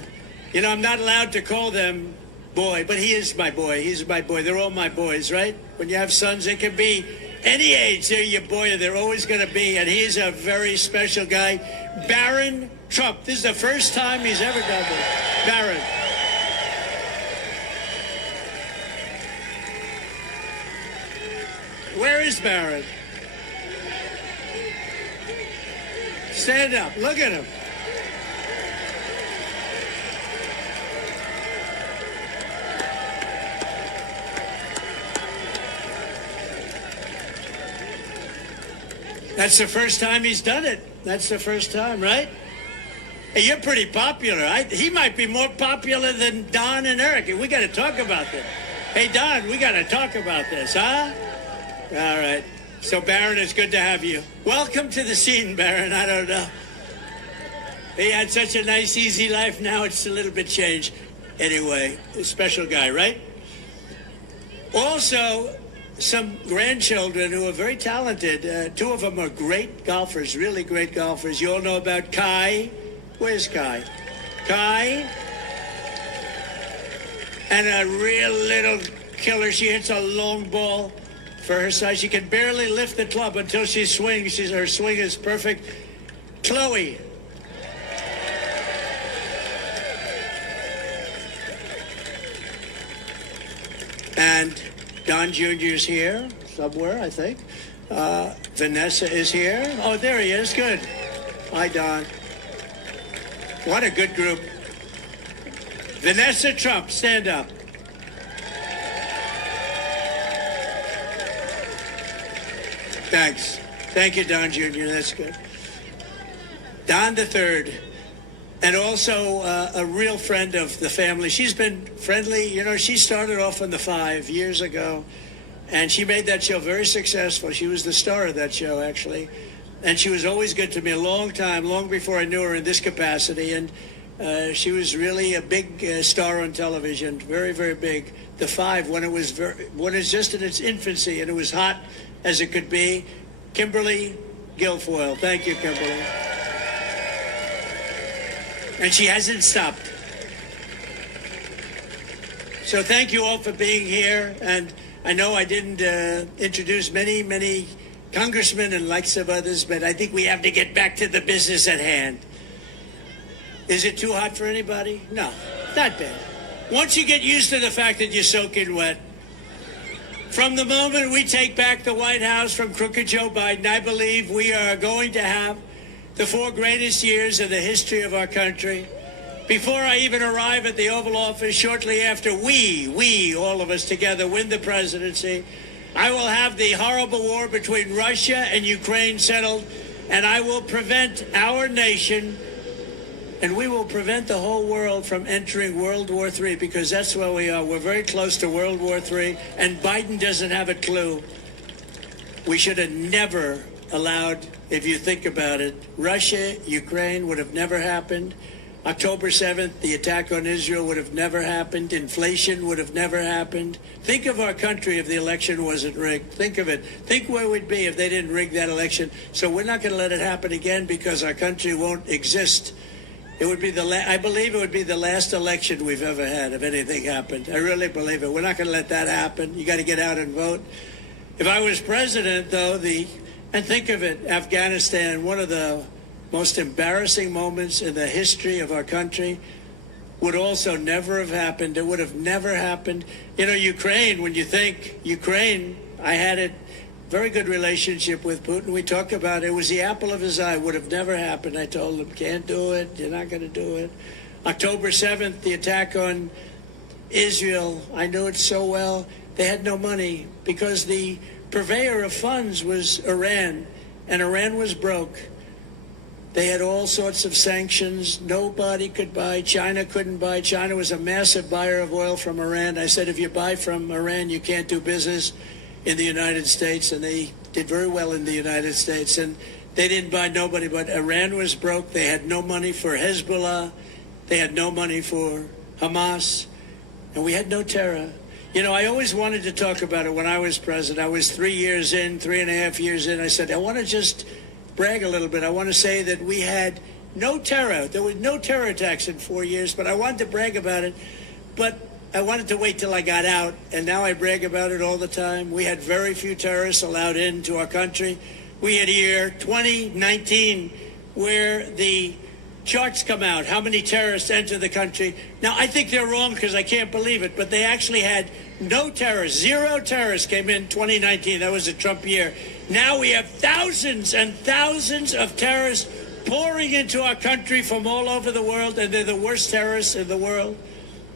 You know, I'm not allowed to call them boy, but he is my boy. He's my boy. They're all my boys, right? When you have sons, it can be any age. They're your boy. They're always going to be. And he's a very special guy. Barron Trump. This is the first time he's ever done this. Barron. Where is Barron? Stand up. Look at him. That's the first time he's done it. That's the first time, right? Hey, you're pretty popular. He might be more popular than Don and Eric. We got to talk about this. Hey, Don, we got to talk about this, huh? All right. So, Barron, it's good to have you. Welcome to the scene, Barron. I don't know. He had such a nice, easy life. Now it's a little bit changed. Anyway, a special guy, right? Also, some grandchildren who are very talented. Two of them are great golfers, really great golfers. You all know about Kai. Where's Kai? Kai. And a real little killer. She hits a long ball for her size. She can barely lift the club until she swings. Her swing is perfect. Chloe. And Don Jr.'s here somewhere, I think. Vanessa is here. Oh, there he is. Good. Hi, Don. What a good group. Vanessa Trump, stand up. Thanks. Thank you, Don Jr. That's good. Don the Third. And also a real friend of the family. She's been friendly. You know, she started off on The Five years ago, and she made that show very successful. She was the star of that show, actually. And she was always good to me a long time, long before I knew her in this capacity. And she was really a big star on television, very, very big. The Five, when it was just in its infancy and it was hot as it could be. Kimberly Guilfoyle. Thank you, Kimberly. And she hasn't stopped. So thank you all for being here. And I know I didn't introduce many congressmen and likes of others, but I think we have to get back to the business at hand. Is it too hot for anybody? No, not bad. Once you get used to the fact that you're soaking wet, from the moment we take back the White House from crooked Joe Biden, I believe we are going to have the 4 greatest years in the history of our country. Before I even arrive at the Oval Office, shortly after we, all of us together, win the presidency, I will have the horrible war between Russia and Ukraine settled, and I will prevent our nation, and we will prevent the whole world from entering World War III, because that's where we are. We're very close to World War III, and Biden doesn't have a clue. We should have never allowed, if you think about it, Russia, Ukraine would have never happened. October 7th, the attack on Israel would have never happened. Inflation would have never happened. Think of our country if the election wasn't rigged. Think of it. Think where we'd be if they didn't rig that election. So we're not going to let it happen again, because our country won't exist. It would be I believe it would be the last election we've ever had if anything happened. I really believe it. We're not going to let that happen. You got to get out and vote. If I was president, though, and think of it, Afghanistan, one of the most embarrassing moments in the history of our country, would also never have happened. It would have never happened. You know, Ukraine, when you think Ukraine, I had a very good relationship with Putin. We talked about it. It was the apple of his eye. Would have never happened. I told him, can't do it. You're not going to do it. October 7th, the attack on Israel, I knew it so well. They had no money because the purveyor of funds was Iran, and Iran was broke. They had all sorts of sanctions. Nobody could buy. China couldn't buy. China was a massive buyer of oil from Iran. I said, if you buy from Iran, you can't do business in the United States. And they did very well in the United States. And they didn't buy nobody, but Iran was broke. They had no money for Hezbollah. They had no money for Hamas. And we had no terror. You know, I always wanted to talk about it when I was president. I was 3 years in, 3.5 years in. I said, I want to just brag a little bit. I want to say that we had no terror. There was no terror attacks in 4 years, but I wanted to brag about it. But I wanted to wait till I got out, and now I brag about it all the time. We had very few terrorists allowed into our country. We had year 2019 where the charts come out, how many terrorists enter the country. Now, I think they're wrong because I can't believe it, but they actually had no terrorists. 0 terrorists came in 2019. That was a Trump year. Now we have thousands and thousands of terrorists pouring into our country from all over the world, and they're the worst terrorists in the world.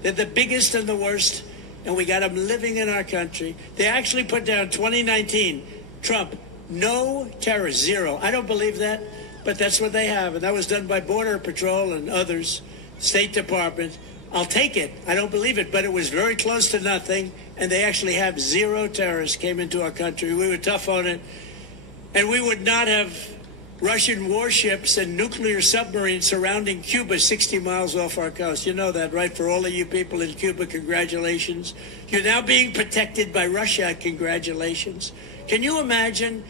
They're the biggest and the worst, and we got them living in our country. They actually put down 2019, Trump, no terrorists, 0. I don't believe that. but that's what they have. And that was done by Border Patrol and others, State Department. I'll take it. I don't believe it, but it was very close to nothing. And they actually have 0 terrorists came into our country. We were tough on it. And we would not have Russian warships and nuclear submarines surrounding Cuba 60 miles off our coast. You know that, right? For all of you people in Cuba, congratulations. You're now being protected by Russia. Congratulations. Can you imagine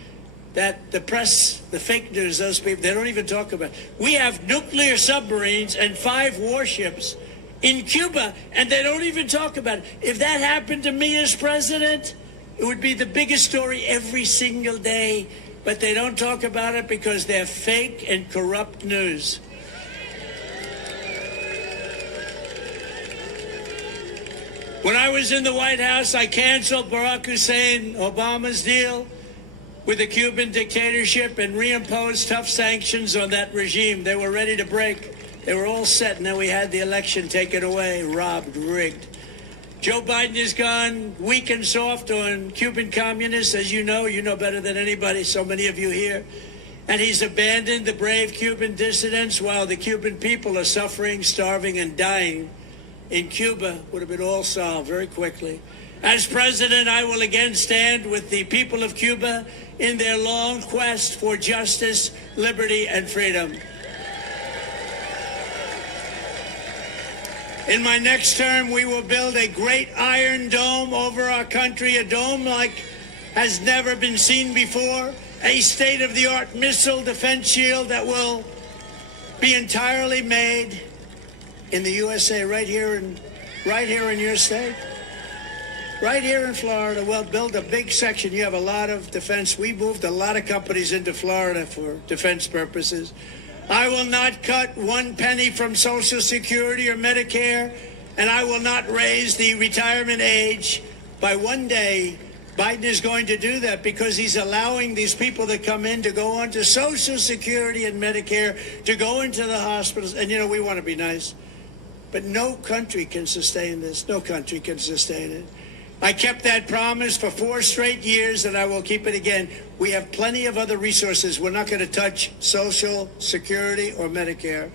that the press, the fake news, those people, they don't even talk about it. We have nuclear submarines and 5 warships in Cuba, and they don't even talk about it. If that happened to me as president, it would be the biggest story every single day. But they don't talk about it because they're fake and corrupt news. When I was in the White House, I canceled Barack Hussein Obama's deal with the Cuban dictatorship and reimposed tough sanctions on that regime. They were ready to break. They were all set, and then we had the election taken away, robbed, rigged. Joe Biden is gone weak and soft on Cuban communists, as you know better than anybody, so many of you here. And he's abandoned the brave Cuban dissidents while the Cuban people are suffering, starving, and dying. In Cuba, would have been all solved very quickly. As president, I will again stand with the people of Cuba in their long quest for justice, liberty, and freedom. In my next term, we will build a great iron dome over our country, a dome like has never been seen before, a state-of-the-art missile defense shield that will be entirely made in the USA, right here in your state, right here in Florida. We'll build a big section. You have a lot of defense. We moved a lot of companies into Florida for defense purposes. I will not cut 1 penny from Social Security or Medicare, and I will not raise the retirement age by 1 day. Biden is going to do that because he's allowing these people that come in to go on to Social Security and Medicare, to go into the hospitals. And, we want to be nice, but no country can sustain this. No country can sustain it. I kept that promise for 4 straight years, and I will keep it again. We have plenty of other resources. We're not going to touch Social Security or Medicare.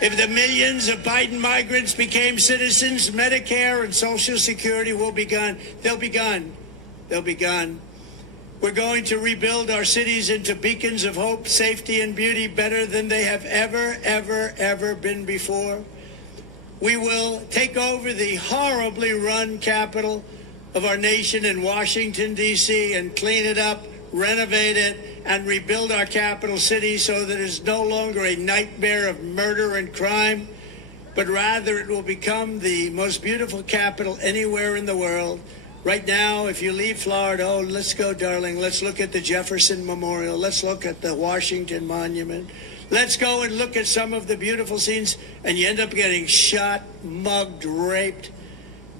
If the millions of Biden migrants became citizens, Medicare and Social Security will be gone. They'll be gone. They'll be gone. We're going to rebuild our cities into beacons of hope, safety, and beauty better than they have ever been before. We will take over the horribly run capital of our nation in Washington, D.C., and clean it up, renovate it, and rebuild our capital city so that it's no longer a nightmare of murder and crime, but rather it will become the most beautiful capital anywhere in the world. Right now, if you leave Florida, let's go, darling. Let's look at the Jefferson Memorial. Let's look at the Washington Monument. Let's go and look at some of the beautiful scenes, and you end up getting shot, mugged, raped.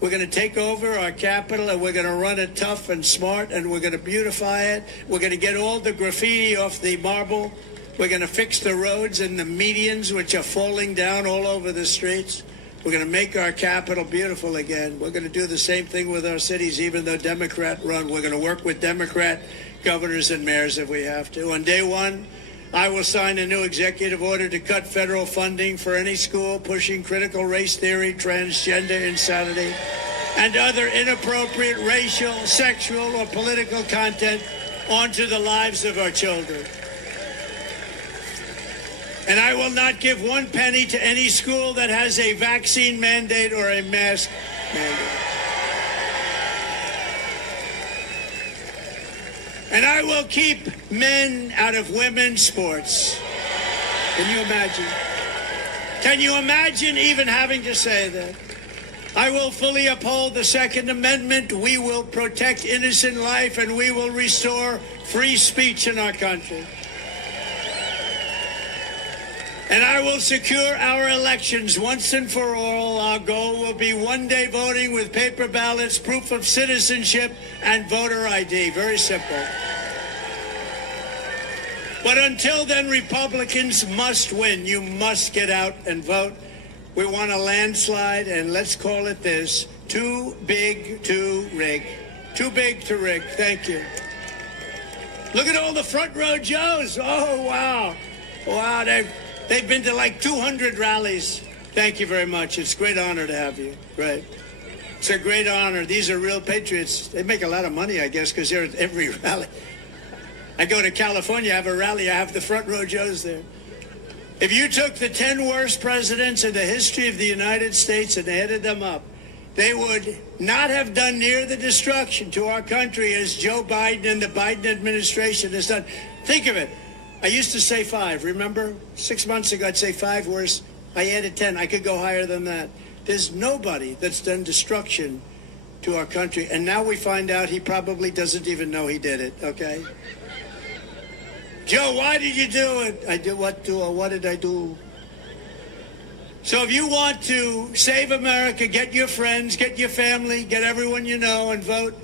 We're going to take over our capital, and we're going to run it tough and smart, and we're going to beautify it. We're going to get all the graffiti off the marble. We're going to fix the roads and the medians, which are falling down all over the streets. We're going to make our capital beautiful again. We're going to do the same thing with our cities, even though Democrat run. We're going to work with Democrat governors and mayors if we have to. On day one, I will sign a new executive order to cut federal funding for any school pushing critical race theory, transgender insanity, and other inappropriate racial, sexual, or political content onto the lives of our children. And I will not give 1 penny to any school that has a vaccine mandate or a mask mandate. And I will keep men out of women's sports. Can you imagine? Can you imagine even having to say that? I will fully uphold the Second Amendment. We will protect innocent life, and we will restore free speech in our country. And I will secure our elections once and for all. Our goal will be 1 day voting with paper ballots, proof of citizenship, and voter ID. Very simple. But until then, Republicans must win. You must get out and vote. We want a landslide, and let's call it this: too big to rig. Too big to rig. Thank you. Look at all the front row Joes. Oh, wow. Wow, they've been to like 200 rallies. Thank you very much. It's a great honor to have you. Great. It's a great honor. These are real patriots. They make a lot of money, I guess, because they're at every rally. I go to California, I have a rally, I have the front row Joes there. If you took the 10 worst presidents in the history of the United States and added them up, they would not have done near the destruction to our country as Joe Biden and the Biden administration has done. Think of it. I used to say 5, remember? 6 months ago, I'd say 5 worse. I added 10. I could go higher than that. There's nobody that's done destruction to our country. And now we find out he probably doesn't even know he did it, okay? Joe, why did you do it? I did what did I do? So if you want to save America, get your friends, get your family, get everyone you know and vote.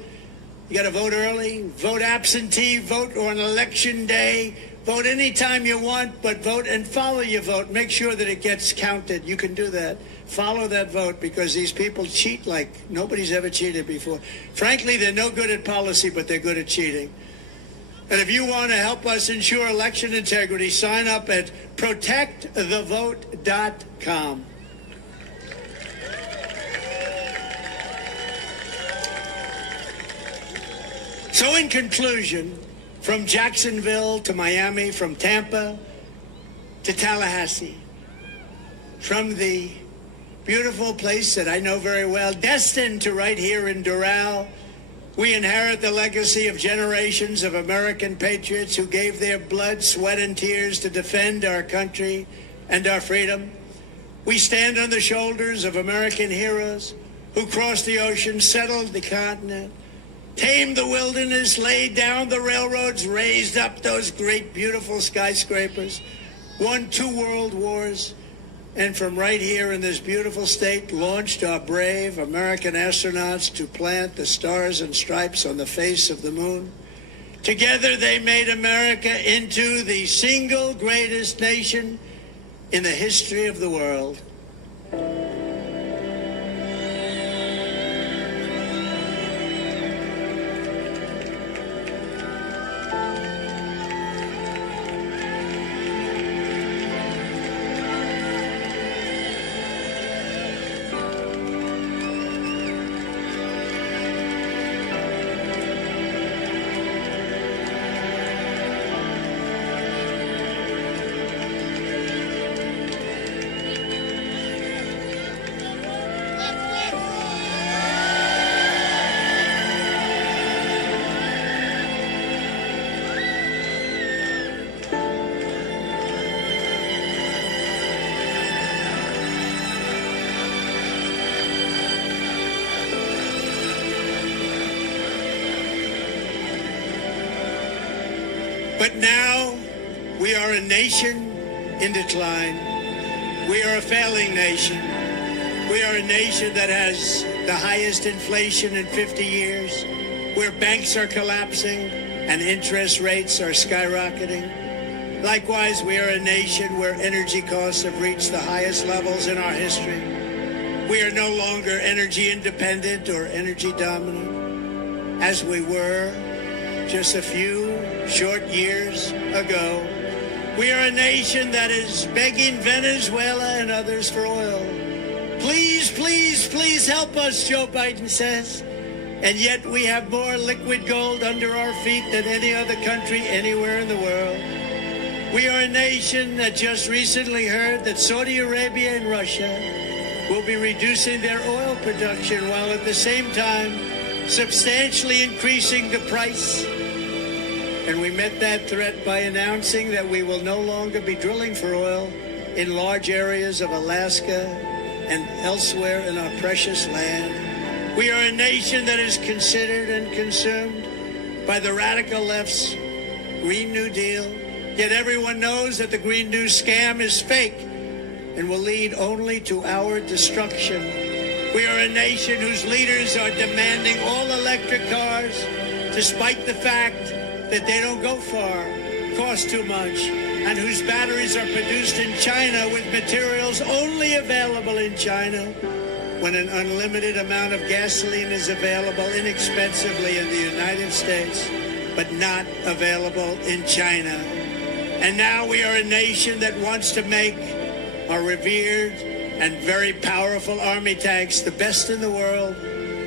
You got to vote early, vote absentee, vote on election day, vote anytime you want, but vote and follow your vote. Make sure that it gets counted. You can do that. Follow that vote because these people cheat like nobody's ever cheated before. Frankly, they're no good at policy, but they're good at cheating. And if you want to help us ensure election integrity, sign up at protectthevote.com. So in conclusion, from Jacksonville to Miami, from Tampa to Tallahassee, from the beautiful place that I know very well, destined to right here in Doral, we inherit the legacy of generations of American patriots who gave their blood, sweat, and tears to defend our country and our freedom. We stand on the shoulders of American heroes who crossed the ocean, settled the continent, tamed the wilderness, laid down the railroads, raised up those great, beautiful skyscrapers, won 2 world wars, and from right here in this beautiful state, launched our brave American astronauts to plant the stars and stripes on the face of the moon. Together, they made America into the single greatest nation in the history of the world. But now we are a nation in decline. We are a failing nation. We are a nation that has the highest inflation in 50 years, where banks are collapsing and interest rates are skyrocketing. Likewise, we are a nation where energy costs have reached the highest levels in our history. We are no longer energy independent or energy dominant as we were just a few short years ago. We are a nation that is begging Venezuela and others for oil. Please, please, please help us, Joe Biden says. And yet we have more liquid gold under our feet than any other country anywhere in the world. We are a nation that just recently heard that Saudi Arabia and Russia will be reducing their oil production while at the same time substantially increasing the price. And we met that threat by announcing that we will no longer be drilling for oil in large areas of Alaska and elsewhere in our precious land. We are a nation that is considered and consumed by the radical left's Green New Deal. Yet everyone knows that the Green New scam is fake and will lead only to our destruction. We are a nation whose leaders are demanding all electric cars, despite the fact that they don't go far, cost too much, and whose batteries are produced in China with materials only available in China, when an unlimited amount of gasoline is available inexpensively in the United States, but not available in China. And now we are a nation that wants to make our revered and very powerful Army tanks the best in the world,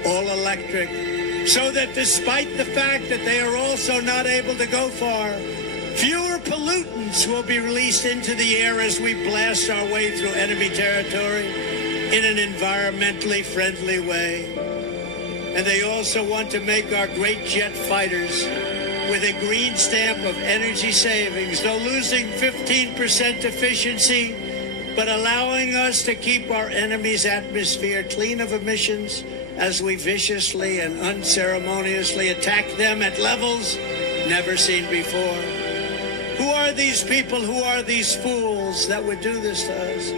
all electric, so that despite the fact that they are also not able to go far, fewer pollutants will be released into the air as we blast our way through enemy territory in an environmentally friendly way. And they also want to make our great jet fighters with a green stamp of energy savings, though losing 15% efficiency, but allowing us to keep our enemy's atmosphere clean of emissions as we viciously and unceremoniously attack them at levels never seen before. Who are these people? Who are these fools that would do this to us?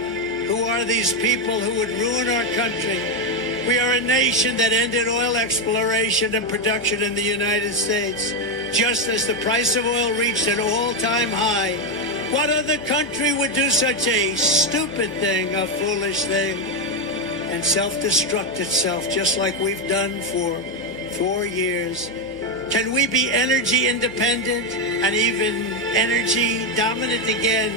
Who are these people who would ruin our country? We are a nation that ended oil exploration and production in the United States, just as the price of oil reached an all-time high. What other country would do such a stupid thing, a foolish thing, and self-destruct itself just like we've done for 4 years? Can we be energy independent and even energy dominant again?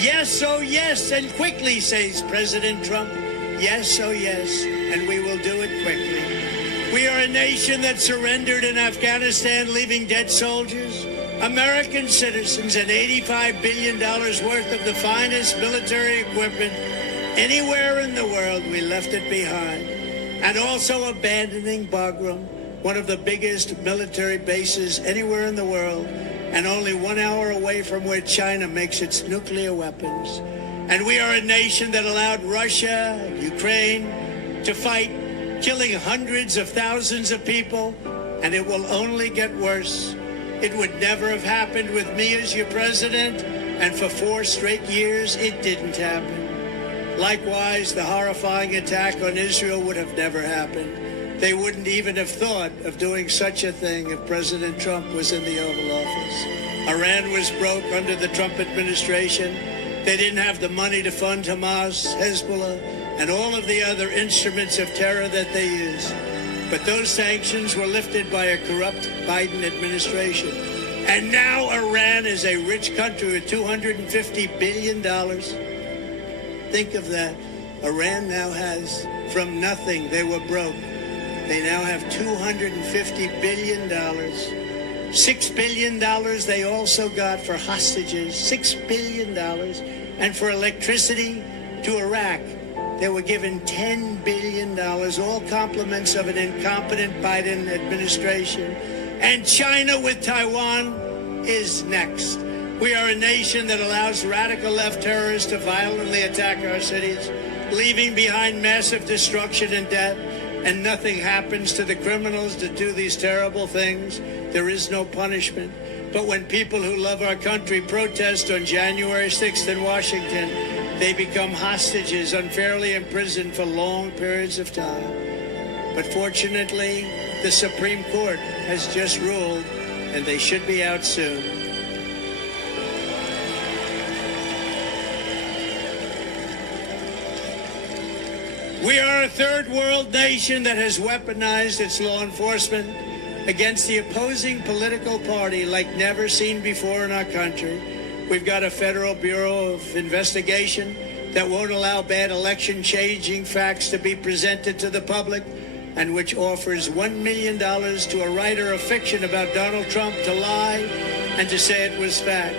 Yes, oh yes, and quickly, says President Trump. Yes, oh yes, and we will do it quickly. We are a nation that surrendered in Afghanistan, leaving dead soldiers, American citizens, and $85 billion worth of the finest military equipment anywhere in the world. We left it behind. And also abandoning Bagram, one of the biggest military bases anywhere in the world, and only 1 hour away from where China makes its nuclear weapons. And we are a nation that allowed Russia, Ukraine to fight, killing hundreds of thousands of people, and it will only get worse. It would never have happened with me as your president, and for 4 straight years, it didn't happen. Likewise, the horrifying attack on Israel would have never happened. They wouldn't even have thought of doing such a thing if President Trump was in the Oval Office. Iran was broke under the Trump administration. They didn't have the money to fund Hamas, Hezbollah, and all of the other instruments of terror that they use. But those sanctions were lifted by a corrupt Biden administration. And now Iran is a rich country with $250 billion. Think of that. Iran now has, from nothing, they were broke. They now have $250 billion. $6 billion they also got for hostages, $6 billion. And for electricity to Iraq, they were given $10 billion, all compliments of an incompetent Biden administration. And China with Taiwan is next. We are a nation that allows radical left terrorists to violently attack our cities, leaving behind massive destruction and death. And nothing happens to the criminals that do these terrible things. There is no punishment. But when people who love our country protest on January 6th in Washington, they become hostages, unfairly imprisoned for long periods of time. But fortunately, the Supreme Court has just ruled, and they should be out soon. We are a third world nation that has weaponized its law enforcement against the opposing political party like never seen before in our country. We've got a Federal Bureau of Investigation that won't allow bad election-changing facts to be presented to the public, and which offers $1 million to a writer of fiction about Donald Trump to lie and to say it was fact.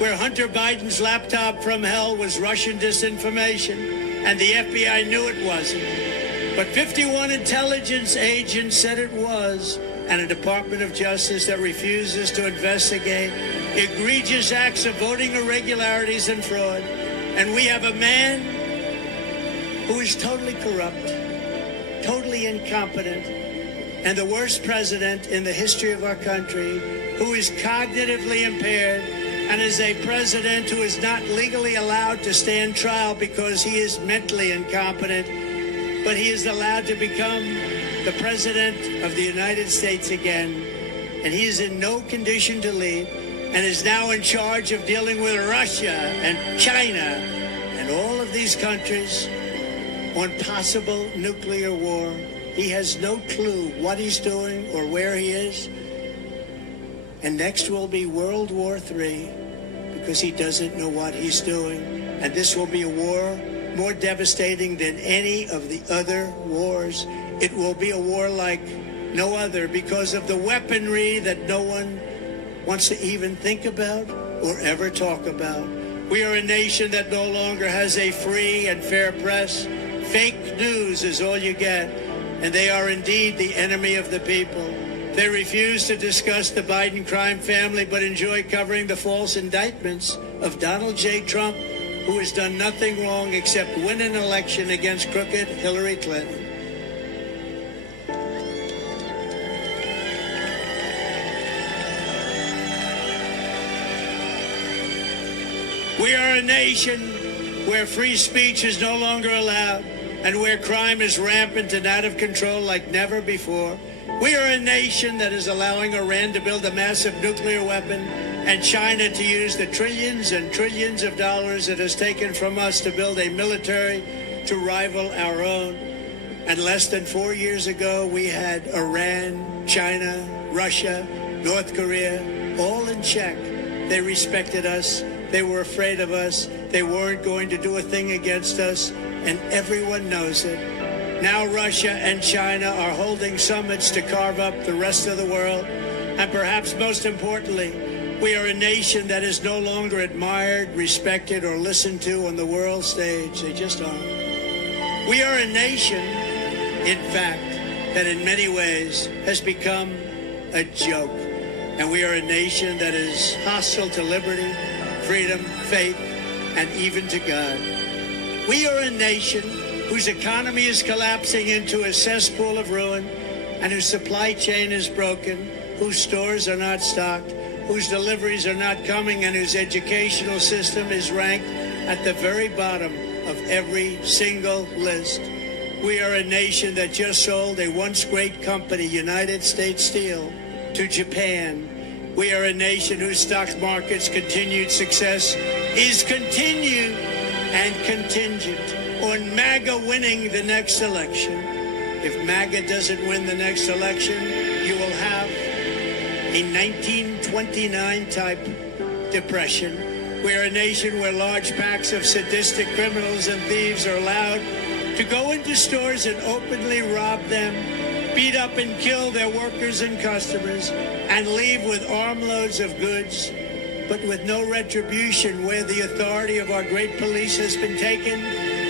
Where Hunter Biden's laptop from hell was Russian disinformation, and the FBI knew it wasn't. But 51 intelligence agents said it was, and a Department of Justice that refuses to investigate egregious acts of voting irregularities and fraud. And we have a man who is totally corrupt, totally incompetent, and the worst president in the history of our country, who is cognitively impaired, and is a president who is not legally allowed to stand trial because he is mentally incompetent, but he is allowed to become the president of the United States again. And he is in no condition to lead, and is now in charge of dealing with Russia and China and all of these countries on possible nuclear war. He has no clue what he's doing or where he is. And next will be World War III, because he doesn't know what he's doing. And this will be a war more devastating than any of the other wars. It will be a war like no other because of the weaponry that no one wants to even think about or ever talk about. We are a nation that no longer has a free and fair press. Fake news is all you get, and they are indeed the enemy of the people. They refuse to discuss the Biden crime family, but enjoy covering the false indictments of Donald J. Trump, who has done nothing wrong except win an election against crooked Hillary Clinton. We are a nation where free speech is no longer allowed and where crime is rampant and out of control like never before. We are a nation that is allowing Iran to build a massive nuclear weapon and China to use the trillions and trillions of dollars it has taken from us to build a military to rival our own. And less than 4 years ago, we had Iran, China, Russia, North Korea, all in check. They respected us. They were afraid of us. They weren't going to do a thing against us, and everyone knows it. Now Russia and China are holding summits to carve up the rest of the world. And perhaps most importantly, we are a nation that is no longer admired, respected, or listened to on the world stage. They just aren't. We are a nation, in fact, that in many ways has become a joke. And we are a nation that is hostile to liberty, freedom, faith, and even to God. We are a nation whose economy is collapsing into a cesspool of ruin and whose supply chain is broken, whose stores are not stocked, whose deliveries are not coming, and whose educational system is ranked at the very bottom of every single list. We are a nation that just sold a once great company, United States Steel, to Japan. We are a nation whose stock market's continued success is continued and contingent on MAGA winning the next election. If MAGA doesn't win the next election, you will have a 1929 type depression. We're a nation where large packs of sadistic criminals and thieves are allowed to go into stores and openly rob them, beat up and kill their workers and customers, and leave with armloads of goods, but with no retribution, where the authority of our great police has been taken,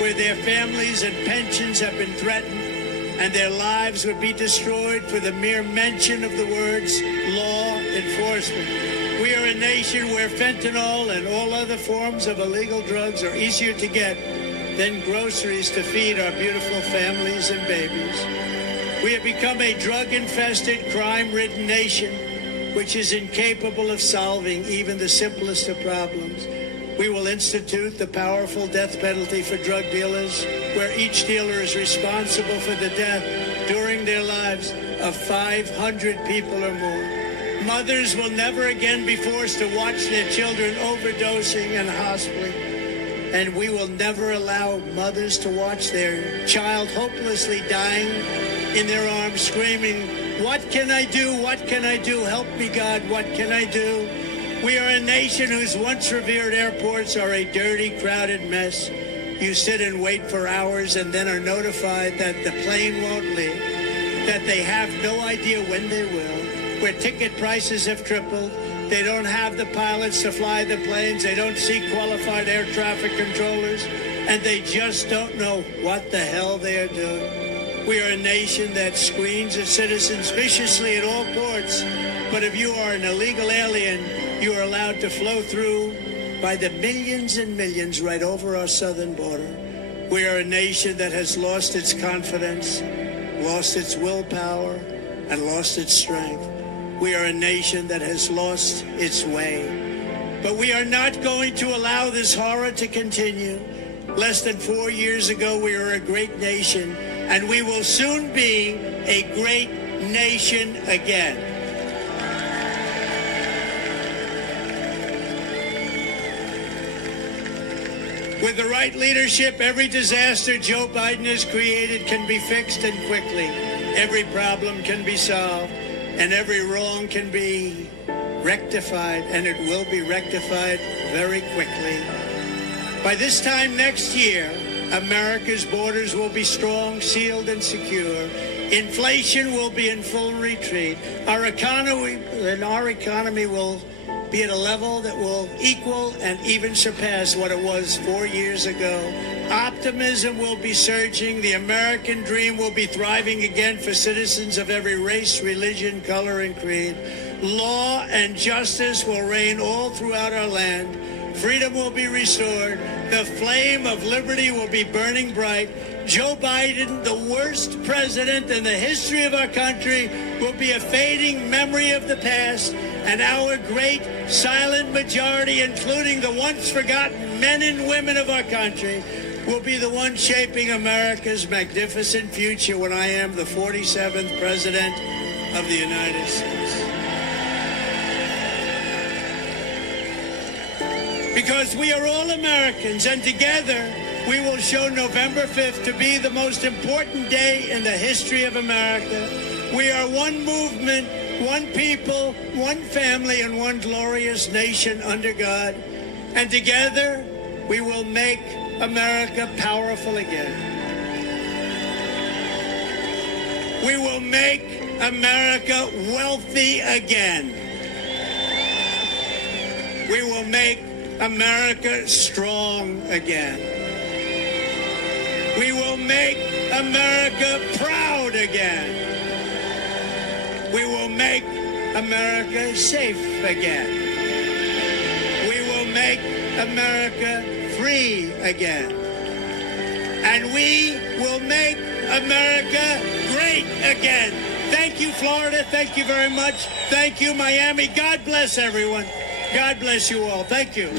where their families and pensions have been threatened, and their lives would be destroyed for the mere mention of the words law enforcement. We are a nation where fentanyl and all other forms of illegal drugs are easier to get than groceries to feed our beautiful families and babies. We have become a drug-infested, crime-ridden nation which is incapable of solving even the simplest of problems. We will institute the powerful death penalty for drug dealers, where each dealer is responsible for the death during their lives of 500 people or more. Mothers will never again be forced to watch their children overdosing and hospitaling. And we will never allow mothers to watch their child hopelessly dying in their arms, screaming, "What can I do? What can I do? Help me, God, what can I do?" We are a nation whose once revered airports are a dirty, crowded mess. You sit and wait for hours and then are notified that the plane won't leave, that they have no idea when they will, where ticket prices have tripled. They don't have the pilots to fly the planes. They don't see qualified air traffic controllers, and they just don't know what the hell they are doing. We are a nation that screens its citizens viciously at all ports, but if you are an illegal alien, you are allowed to flow through by the millions and millions right over our southern border. We are a nation that has lost its confidence, lost its willpower, and lost its strength. We are a nation that has lost its way. But we are not going to allow this horror to continue. Less than 4 years ago, we were a great nation, and we will soon be a great nation again. With the right leadership, every disaster Joe Biden has created can be fixed, and quickly. Every problem can be solved, and every wrong can be rectified, and it will be rectified very quickly. By this time next year, America's borders will be strong, sealed, and secure. Inflation will be in full retreat. Our economy will be at a level that will equal and even surpass what it was 4 years ago. Optimism will be surging. The American dream will be thriving again for citizens of every race, religion, color, and creed. Law and justice will reign all throughout our land. Freedom will be restored. The flame of liberty will be burning bright. Joe Biden, the worst president in the history of our country, will be a fading memory of the past, and our great silent majority, including the once forgotten men and women of our country, will be the ones shaping America's magnificent future when I am the 47th President of the United States. Because we are all Americans, and together we will show November 5th to be the most important day in the history of America. We are one movement, one people, one family, and one glorious nation under God. And together we will make America powerful again. We will make America wealthy again. We will make America strong again. We will make America proud again. We will make America safe again. We will make America free again. And we will make America great again. Thank you, Florida. Thank you very much. Thank you, Miami. God bless everyone. God bless you all. Thank you.